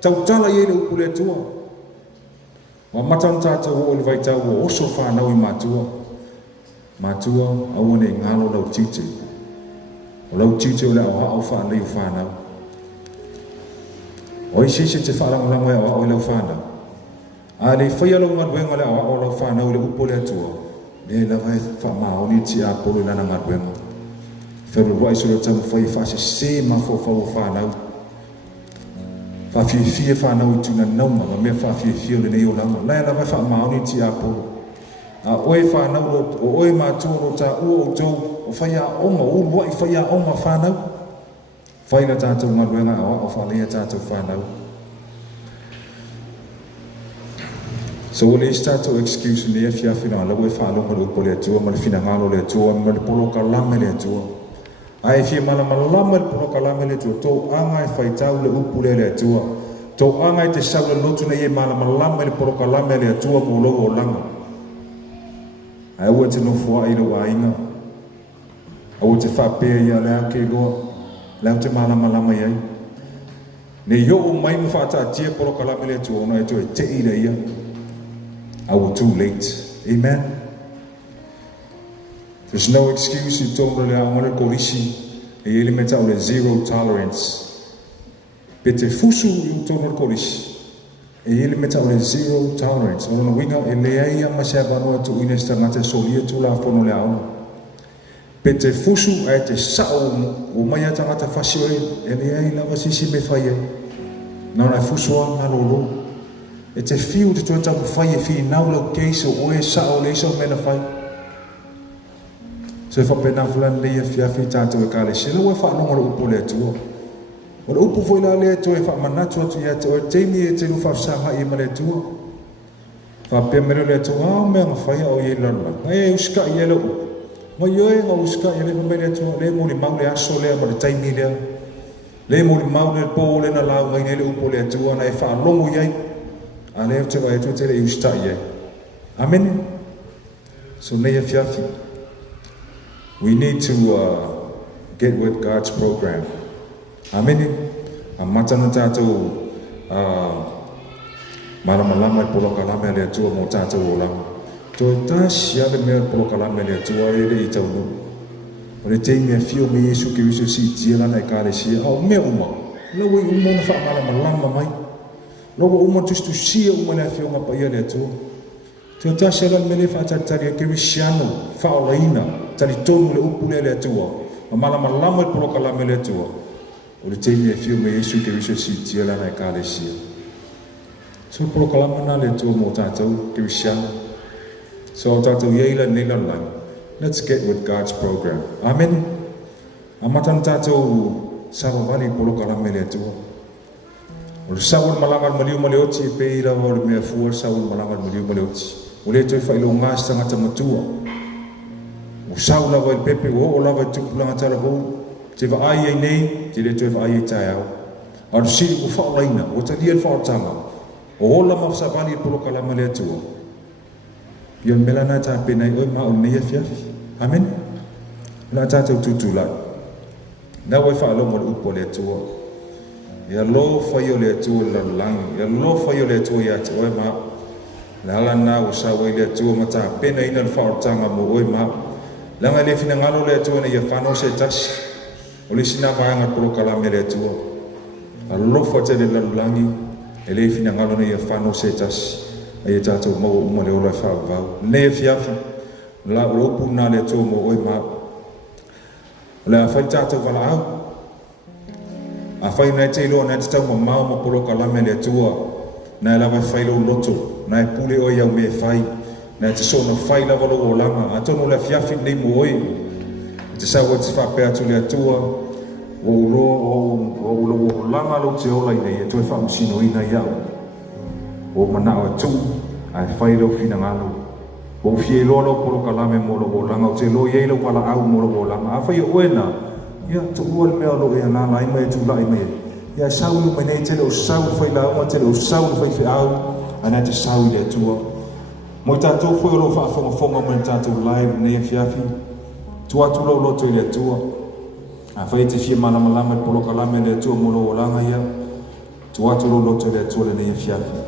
tau tala I le upu le atua wa matan tātou o le vai tau o oso whanau I mātua au ne ngalo lau tite o lau tite o le au hao wha leo whanau o I sese te whalangalanga e o lau whanau a le whaia lau ngaduenga le o lau whanau le upo le atua le la vai fa maoni ti a polo lana ngaduenga whero roi so le tamu whai whase se ma fo whanau fa fie whanau I tuna naunga ma mea fa fie le nei o langa la vai fa maoni ti a polo a oe whanau o oe mātua no tā ua o tau o whaia onga o rua I whaia onga whanau whaina tātou ngaruenga o whalea tātou whanau so o le tātou excuse ni e fiafina ala oe whanonga le upo le atua ma le fina ngalo le atua ma le polo kalame le atua ai fie malama le polo kalame le atua tō anga e whaitau le upo le atua tō anga e te sau le lotu na i e malama le polo kalame le atua mo lo o langa ai ua te nofua I lo ainga au te whapea ia lea ke loa leo te malama ai ne yo o mai mu whata tia polo kalame le atua ona e to e te ira ia au too late amen there's no excuse I tōna le aongare korisi e ele me tau le zero tolerance pe te fusu I tōna korisi e ele me tau le zero tolerance ona winga e lea ia ma se avanoa tu ina sta ngata solia tu la fono le aona pe te fusu ai te sao o mai ata ngata fasio e lea I lava sisi me whaia na ona fusua na lolo E te fiu te tua tamu whai e fi nau lau keisa o e sao le isa o mena whai. So e whapena fulan le ia fiafi tātou e kāle sila o e whanonga upo le atua. O le upo foi la le atua e whamanatu atu ia te o e teimi e te lufa fsama i ma le atua. Whapea mero le atua au mea ngā whai o i lana. E uska i e lau. Ma ioe ngā uska i le whamai le atua. Le mo li mau le aso lea ma le taimi lea. Le mo li mau le po le na lau ngai le upo le atua na e whanongo iai. A le te vai tu te le usta ye. Amen. So nei fiafi. We need to get with God's program. Amen. A matana tātou malamalama e polo kalame le atua mo tātou o lama. To ta sia le mea polo kalame le atua e le i tau nu. O le teimi a fio me Yesu ke viso si tia lana e kāre sia. Au mea uma. Lau i uma na wha malamalama mai. Logo uma tustu sia uma le fionga pa ia le atua. Te o tasi ala mele whaatatari a Kirisiano, whaolaina, tari tonu le upu le atua. Ma malama lama i poloka lama le atua. O le teimi e fio me Yesu Kiriso si tia lana e kāle sia. So poloka lama na le atua mo tātou Kirisiano. So tātou ieila nila lai. Let's get with God's program. Amen. Amatan tātou savavali poloka lama le atua. O le saul malanga maliu maleoti e peira o le mea fua saul malanga maliu maleoti. O le toi whailo ngā stangata matua. O saul lava il pepe o lava i tupulanga tala hou. Te wa ai ei nei, te le toi wa ai e tai au. Anu siri o whaolaina, o ta lia whaotanga. O hola mawsavali i polo kalama le atua. Ion melana ta penai oi ma o neia fiafi. Amen. Na tātou tutula. Na wai whaalonga le upo le atua. Ia lo fai o le atua la langi. Ia lo fai o le atua ia te oe ma. Le ala na o sa wai le atua ma ta pena ina le whaotanga mo oe ma. Langa le fina ngalo le atua na ia whano se tasi. O le sina vaanga polo kalame le atua. A lo fai te le la langi. E le fina ngalo na ia whano se tasi. A ia tātou mau uma le ola whaavau. Ne e fiafi. La o upu na le atua mo oe ma. O le a whai tātou wala au. A whai nei te iloa nei te tau ma mau ma polo kalame le atua. Na e lava whailo loto. Na e pule oi au me whai. Na e te sona whai lava lo o langa. A tono le fiafi nei mo oi. E te saua te whapea tu le atua. O uloa o langa lo te ola nei. E toi whamusino ina iau. O manao e tu. A e whai lo fina ngalo. O fie loa lo polo kalame mo lo o langa. O te lo iei lo wala au mo lo o langa. A whai o oena. Ia tu ua le mea lo e ana lai mai tu lai mai. Ia saulu mai nei te o saulu whai launga, te o saulu whai whi au, ana te saulu le tua. Moi tātou whai o lo whaafonga mai tātou lai nei fiafi. Tu atu lo loto i le tua. A whai te fia mana malama polo kalame le tua mo lo o langa ia. Tu atu lo loto i le tua le nei fiafi.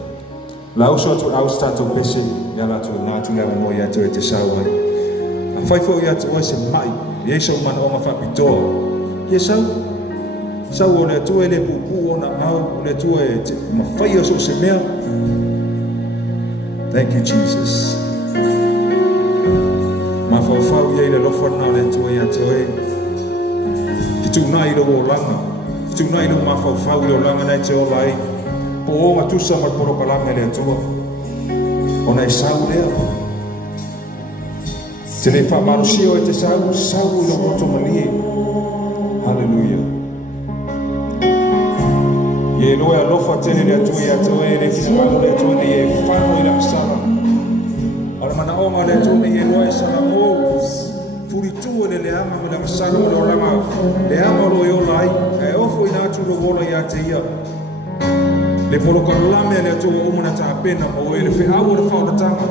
La uso atu au tātou pese, ia la tu nātu lea mo ia tu e te saulu ai. A whai fo ia tu oi se mai. Yeso man o mawhapitoa. Ye sau o le atua e le pupu o na au, o le atua e te mawhai o so se mea. Thank you, Jesus. Ma whawhau iei le lofa na le atua i atua e. Fitu nai lo o langa. Fitu nai lo ma whawhau i o langa nei te o lai. Po o matusa ma poro kalame le atua. O nei sau lea. Te le whamarusia o e te sau i lo roto manie. Hallelujah. Ye loa lofa tele le atua i atua e le finangalo le atua ne e whano i la sara. Ala mana onga le atua ne e loa e sara o. Furitua le ama me la sara o le oranga. Le ama lo e ola ai. E ofo i nātu lo wola i a te ia. Le polo kalame le atua o umana ta pena mo e le whiau o le whaonatanga.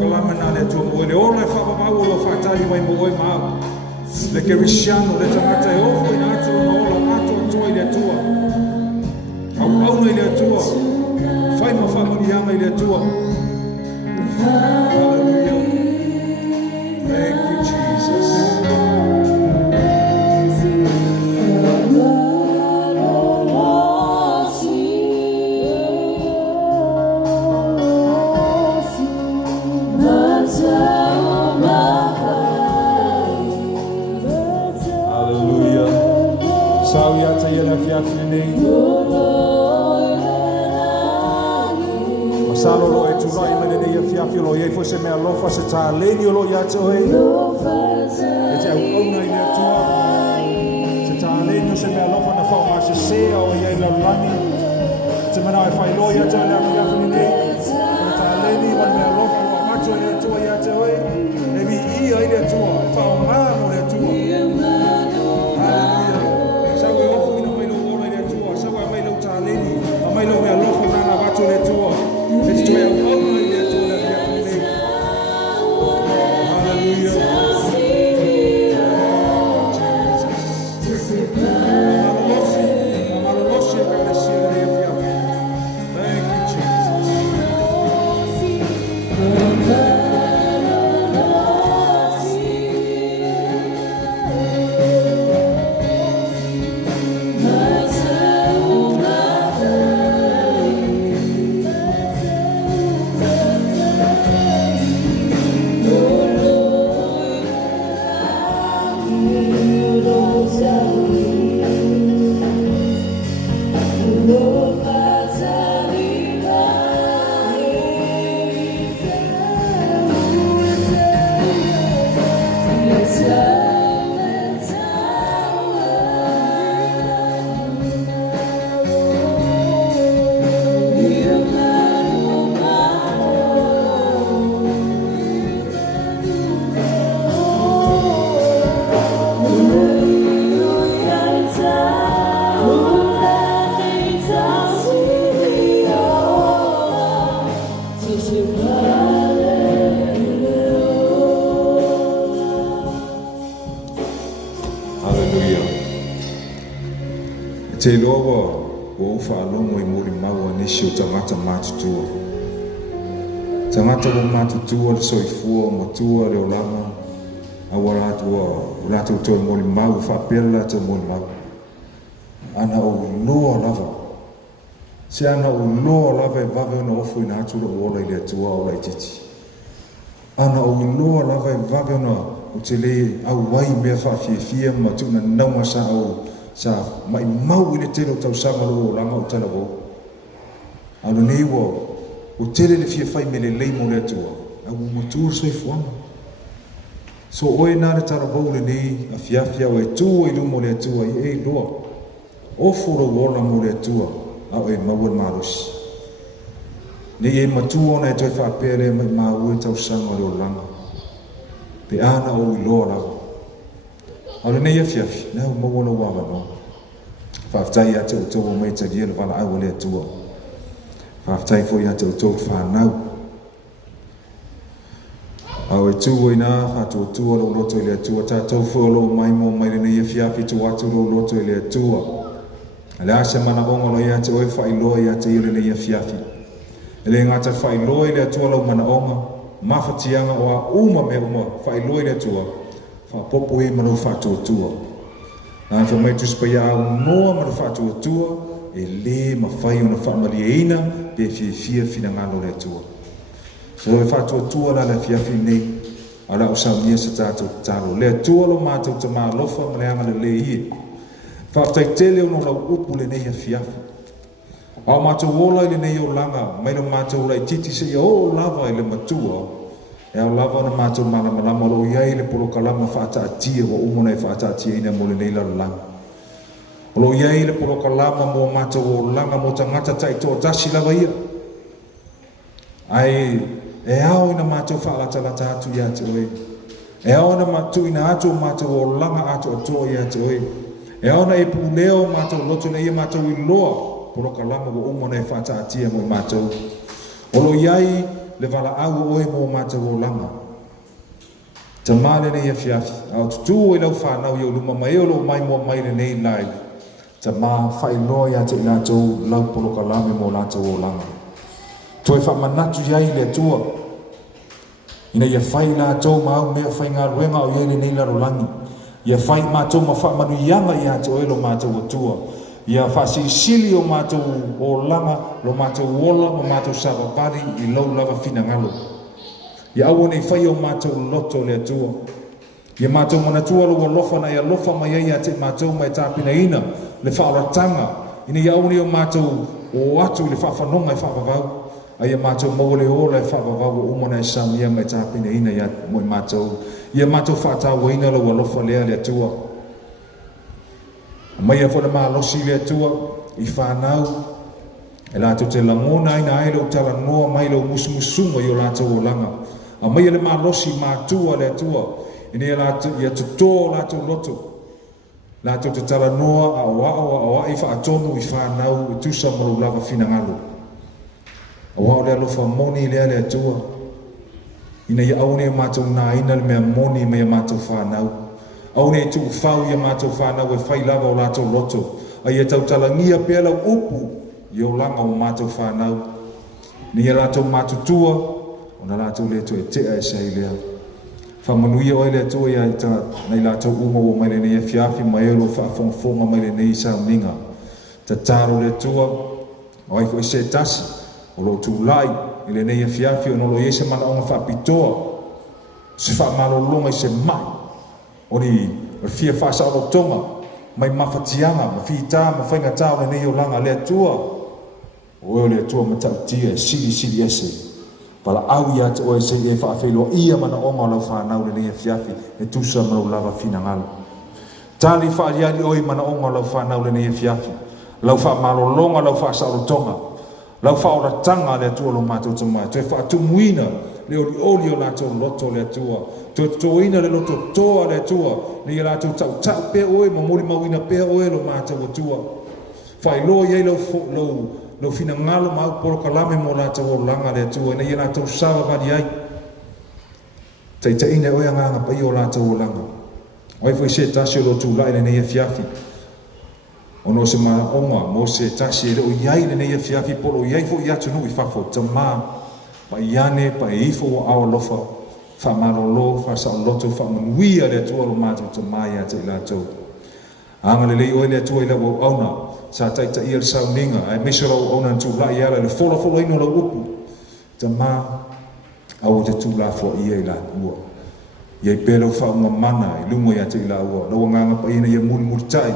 Kalame na le atua mo e le ola e whapamau o lo whaatari mai mo oi mau. Le Kirisiano, le tangata e ofo i nātu na ola ato atua i le atua. Au auna i le atua. Whai ma whamuni ama i le atua. Hallelujah. Thank you, Jesus. Salolo e tulai mene ne ia fiafi lo ia fo se mea lofa se tā leni o lo ia te oe. E te au auna i mea tua. Se tā leni o se mea lofa na whao maa se sea o ia i lau lani. Te mana e whai lo ia te oe lea fiafi ni nei. E tā leni ma mea lofa o matua i lea tua ia te oe. E mi ia i lea tua. E whao maa mo lea tua. Hallelujah. Sau e ofu ina mai lo ora i lea tua. Sau e mai lo tā leni. A mai lo mea lofa nana watu lea tua. It's to help out my dear to the family. Hallelujah. Thank you, Jesus. Te loa o whaalongo I mori maua nisi o tangata mātutua. Tangata o mātutua le soifua o matua le o lama. Awa rātu o toi mori mau, whapela te mori mau. Ana o loa lava. Se ana o loa lava e vave ona ofu ina atura o ola I le atua o lai titi. Ana o loa lava e vave ona o te le au wai mea whawhiawhia ma tuna nauma sa au sa mai mau I le tele o tau sanga lo o langa o tala wo. Alo nei wo o tele le fia fai me le lei mo le atua. Au matur soi fuanga. So oe nā le tara wau le nei a fiafia o e tua I lumo le atua I e loa. O fura wola mo le atua au e maua marusi. Nei e matua ona e toi whapere mai mau e tau sanga le o langa. Pe ana o I loa lawa. Alo nei e fiafi, nau mawana wawa no. Whaftai ate o tō mai tagia le wala au le atua. Whaftai fo I ate o tō whanau. Au e tū ina whatu o tūa lo loto I le atua. Tātou wholo mai mo mai le nei e fiafi tu atu lo loto I le atua. Le asa mana onga lo I ate oe whailoa I ate I le nei e fiafi. Le ngata whailoa I le atua lo mana onga. Mawhatianga o a uma me uma whailoa I le atua. Whapopo e manu whatu o tua. Nā wha mai tuspa ia au noa manu whatu o tua. E le ma whai ona whamali e ina. Pe fia fina ngalo le tua. So e whatu o tua la le fiafi nei. Ala o sa mia sa tātou talo. Le tua lo mātou ta mā lofa ma le anga le le ie. Whaftai tele ono lau upu le nei a fiafi. Au mātou wola I le nei o langa. Mai no mātou lai titi se ia o lava I le matua. E au lava na mātou mana malama lo iai le polo kalama whaata atia wa umona I whaata atia ina mo le nei la langa. Lo iai le polo kalama mo mātou o langa mo tangata tai tō tasi lava ia. Ai e au ina mātou whaalata lata atu ia te oe. E au na mātou ina atu mātou o langa atu ato ia te oe. E au na e pūleo mātou loto na ia mātou I loa polo kalama wa umona I whaata atia mo mātou. O lo iai le vala au oe mo mātou o langa. Ta māle nei a fiafi. Au tutu o I lau whanau I o luma mai o lo mai mo mai le nei lai. Ta mā whailoa ia teinātou lau polo kalame mo lātou o langa. Toi whamanatu iai le tua. Ina ia whai lātou mau mea whai ngā ruenga o iai le nei laro langi. Ia whai mātou ma whamanu ianga ia te oe lo mātou o tua. Ia whasi sili o mātou o langa, lo mātou wola, o mātou savapari I lau lava fina ngalo. Ia awane I whai o mātou loto le atua. Ia mātou manatua lo lofa na ia lofa mai ia te mātou mai tāpina ina, le whaaratanga. Ina ia awane o mātou o atu le whaafanonga I whaavavau. Ai mātou mōle o lai whakawau o umana e samia mai tāpina ina ia moi mātou. Ia mātou whātāua ina lau alofa lea le atua. Mai a whana mālosi le atua i whānau. E lātou te langona ina ai lau tala noa mai lau musumusunga i o lātou o langa. A mai le mālosi mātua le atua. Ine ia lātou ia tuto lātou loto. Lātou te tala noa a oa i whaatonu i whānau i tusa malu lava finangalo. A wao le alofa moni lea le atua. Ina ia aune e mātou nā ina le mea moni mea mātou whānau. Aune e tu whau ia mātou whānau e whai lava o lātou loto. A ia tau talangia pēla upu i o langa o mātou whānau. Ni ia lātou mātutua o na lātou le tu e tea e sei lea. Whamanuia oi le atua ia i ta nei lātou uma o mai le nei e fiafi mai elo whaafonga mai le nei sa ninga. Ta tāro le atua o ai ko i se tasi o lo tu lai i le nei e fiafi o nolo iese mana o ngā whaapitoa. Se whaamalolonga i se mai. O ni fia whaasa o tonga mai mawhatianga, ma whita, ma whainga tāo le nei o langa le atua. O eo le atua ma tau tia sili ese. Pala au ia te oe se e whaafeilua ia mana onga lau whanau le nei e fiafi e tusa ma lau lava fina ngalo. Tali whaariari oi mana onga lau whanau le nei e fiafi. Lau whaamalolonga lau whaasa o tonga. Lau whaoratanga le atua lo mātou tamai. Toi whaatumuina le oli o lātou loto le atua. Toi toina le loto toa le atua. Ni e lātou tau pēr oe, ma mori mawina pēr oe lo mātou atua. Whailoa iei lau fina ngalo mau poro kalame mo lātou o langa le atua. Ni e lātou sawa vadi ai. Tai ina oe nganga pai o lātou o langa. Oi fwoi se tasi o lotu lai le nei e fiafi. Ono se ma onga mo se tasi e o iai le nei e fiafi polo iai fo iatu nui fafo tamā pa iane pa e ifo o awa lofa fa marolo fa sa loto fa manuia le atua lo mātou tamā ia te lātou. Anga le lei oe le atua i la o auna sa taita ia le sauninga ai mesora o auna tu lai ala le fola ino la upu tamā au te tu la fo ia i la ua. Iai pēlau fa unga mana i lunga ia te la ua. Lau nganga pa ina ia murtai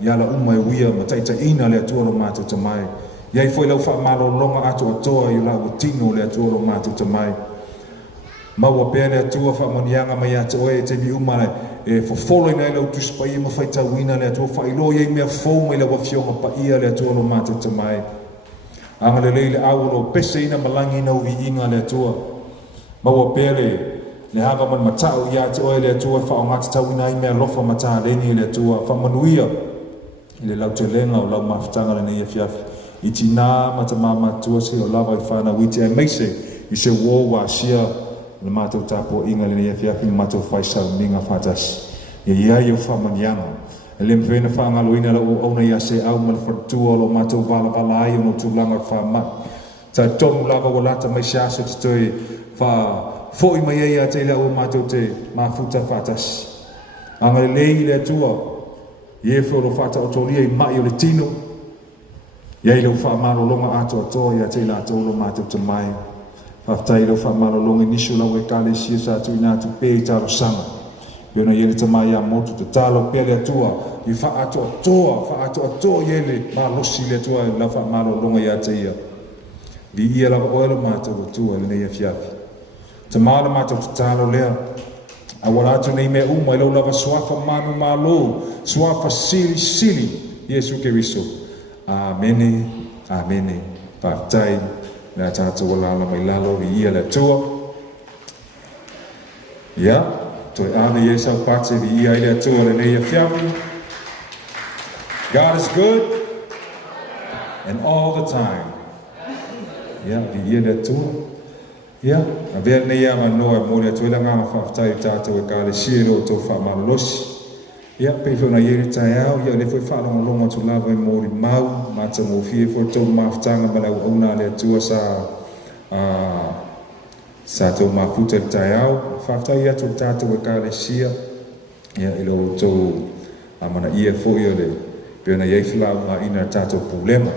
ia la uma e uia ma taita ina le atua lo mātou tamai. Iai foi lau whaamalolonga ato atoa i la ua tino le atua lo mātou tamai. Maua pēr le atua whaamonianga mai ato oe e te mi umana e fofolo ina i lau tuspa ia ma whaita wina le atua whailo iai mea fau mai lau wafionga pa ia le atua lo mātou tamai. Anga le leile au lo pese ina malangi ina uvi inga le atua. Maua pēr le hanga man matau ia te oe le atua whaongata tau ina i mea lofa mata leni le atua whamanuia i le lau te lenga o lau mawhitanga le nei e fiafi. I tina mata mātua se o lava i whana witi ai meise i se wō wā sia le mātou tāpua inga le nei e fiafi le mātou whaisau ninga whātasi. Ia i au whamanianga. E le mwhena whaangalo ina la o auna ia se au ma le whatua lo mātou wala ai o no tūlanga whaamai. Ta tonu lava o lata mai se aso te toi fōi mai ei a te ila o mātou te mafuta whātasi. Anga le lei le atua, i e whoro whata o tolia i mai o le tino, i ei lau whaamaro longa ato atoa i a te ila ato lo mātou te mai. Whaftai lau whaamaro longa nisio lau e kale sia sa atu ina atu pē i taro sanga. Pēna i ele te mai a motu te talo pē le atua, i wha ato atoa i ele ma losi le atua i lau whaamaro longa i a te ia. Vi ia lava oelo mātou atua le nei a fiafi. Te māla mātou te tālo lea. A wala atu nei mea uma i lau lava suafa manu malo, suafa sili, Yesu Keriso. Amene, amene. Pātai, nā tātou walala mai lalo i ia le atua. Ia, toi ane Yesau pāte vi ia i le atua le nei a fiafi. God is good, and all the time. Ia, vi ia le atua. Ia, a vea nei ama noa mo le atuela ngama whaftai tātou e kāle siero o tō whaamalolosi. Ia, pei whiuna ieri tai au, ia le fwoi whaanonga longa tu lava i mōri mau, māta mō fie fwoi tō maftanga mana u auna le atua sa tō mafuta le tai au. Whaftai atu tātou e kāle sia, ia ilo tō mana ia fwoi o le, pēna iei whilau ngā ina tātou pūlema.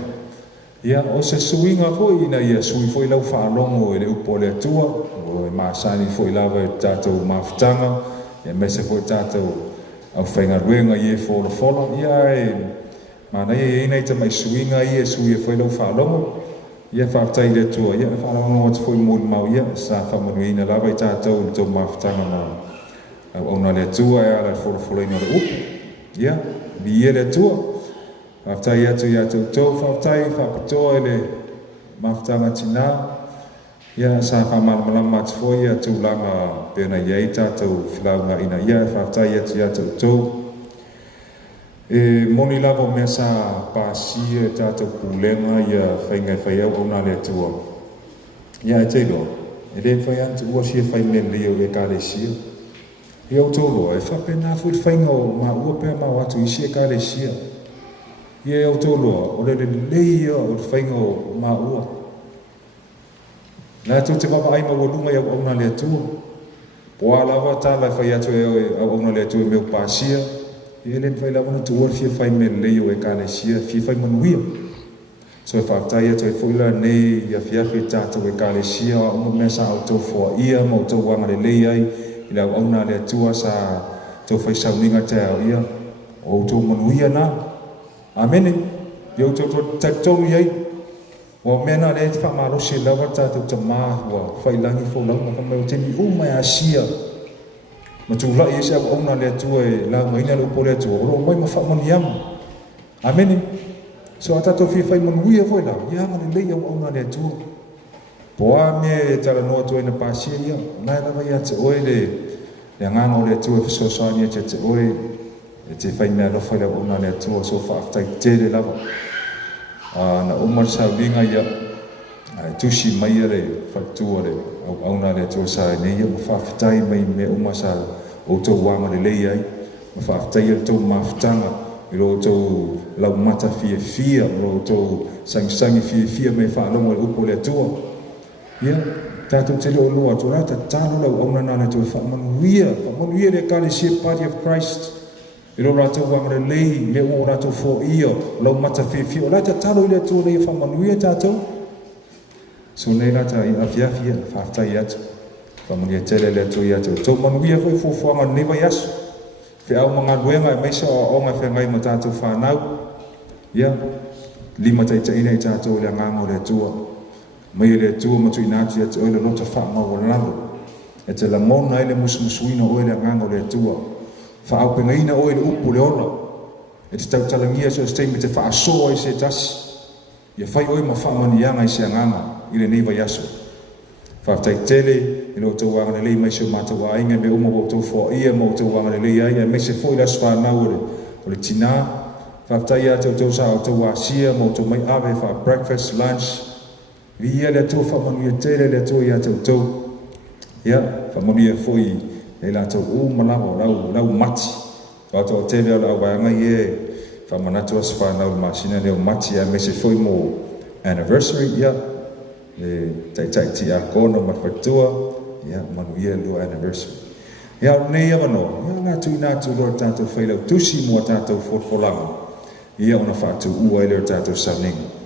Ia, o se suinga fwoi ina ia sui fwoi lau whaalongo e le upo le atua, o e maasani fwoi lava e tātou maftanga, ia mese fwoi tātou au whainga ruenga i e whola, ia e, mana ia ina i ta mai suinga i e sui e fwoi lau whaalongo, ia whaatai le tua, ia whaalaonga atu fo I mōli mau ia, sa whamanuina lawa I tātou I tō mawhatanga ma au ona le tua e ala wholofolina le upu. Ia, mi ia le tua, whaatai atu ia tō, whaatai whaapatoa le mawhatanga tina, ia sa whamalama atu fo ia tūlanga pēna iei tātou whilaunga ina ia, whaatai atu ia tō. E moni lava mea sa pāsia e tātou pūlenga ia whaingai whai au ona le tua. Ia e teilo, e le whai antu ua sia whai me leo e ka le sia. E au tōroa, e whapena fui whainga o ma ua pēr mau atu I sia ka le sia. Ia e au tōroa, o le leia o le whainga o ma ua. Nā tō te wawa aima ua lunga iau ona le tua. Poa lava tāla whai atu e au ona le tua meu pāsia. Ia le whai lawana tu ua fia whai me leo e ka le sia, fia whai manuia. So e whaatai atu e whuila nei ia fiafi tātou e ka le sia, o mea sa au tau fua ia, ma au tau wanga le lei ai, I lau auna le atua sa tau whai sauninga te au ia, o au tau manuia nā. Amene, I au tau taktonu iei, o mena le te whamalosi lawa tātou ta māhua, whai langi fo launa, whamai o teni umai a sia, ma tu lai ese au auna le atua e la ngaina le upo le atua, oro mai ma whamani ama. Amene. So a tato fia whai manuia foi lau, ia ngane lei au auna le atua. Poa me tala noa tua ina pāsia ia, nai lawa ia te oe le nganga o le atua e whisosani te oe, e te whai mea lofa le auna le atua, so whaaftai tere lawa. Na umar sa winga ia, tusi mai le whaktua le au auna le atua sa nei ia, ma whaaftai mai me umar sa o tau wanga le lei ai, ma whaaftai ia tau mawhtanga, I lo tau lau mata fia, lo tau sangi fia me whaalonga le upo le atua. Ia, tātou te leo loa, tō rata tālo lau auna nāna tō whamanuia le kāle sia Party of Christ. I lo rātou wanga le lei, me o rātou fō ia, lau mata fia, o rata tālo I le tō lei whamanuia tātou. So nei rata I awhiawhia, whaatai atu, whamanuia tele le tō I atu. Tō manuia foi fōwhanga newa yasu. Fe au mga luenga e meisa o onga whengai ma tātou whanau. Ia, lima taitaina I tātou le ngango le tua. Mai le tua matu inatu ia te oile lota whaama o lalo. E te la mona ele musumusuina oile ngango le tua. Whaau pengaina oile upu le ola. E te tau talangia so stei me te whaasoa I se tasi. Ia whai oi ma whaamanianga I se nganga. Ile neiva yaso. Whaatai tele. I lo tau wanga le lei mai se mātou a inga me uma o tau fōa ia mo tau wanga le lei ai, me se fōi las whanau o le tina. Whaatai a tau sa o tau a sia mo tau mai awe wha breakfast, lunch. Vi ia le tau whamanuia tere le tau ia tau. Ia, whamanuia fōi e la tau umalawa lau mati. Whaatou tere au wanga ie whamanatu as whanau masina leo mati a me se fōi mo anniversary ia. Tai ti a kono ma whatua. Ia, manuia lua anniversary. Ia, nei avano, ia ngā tui nā tū lor tātou whailau tusi mua tātou whorfolanga. Ia ona whātu ua i lor tātou sauninga.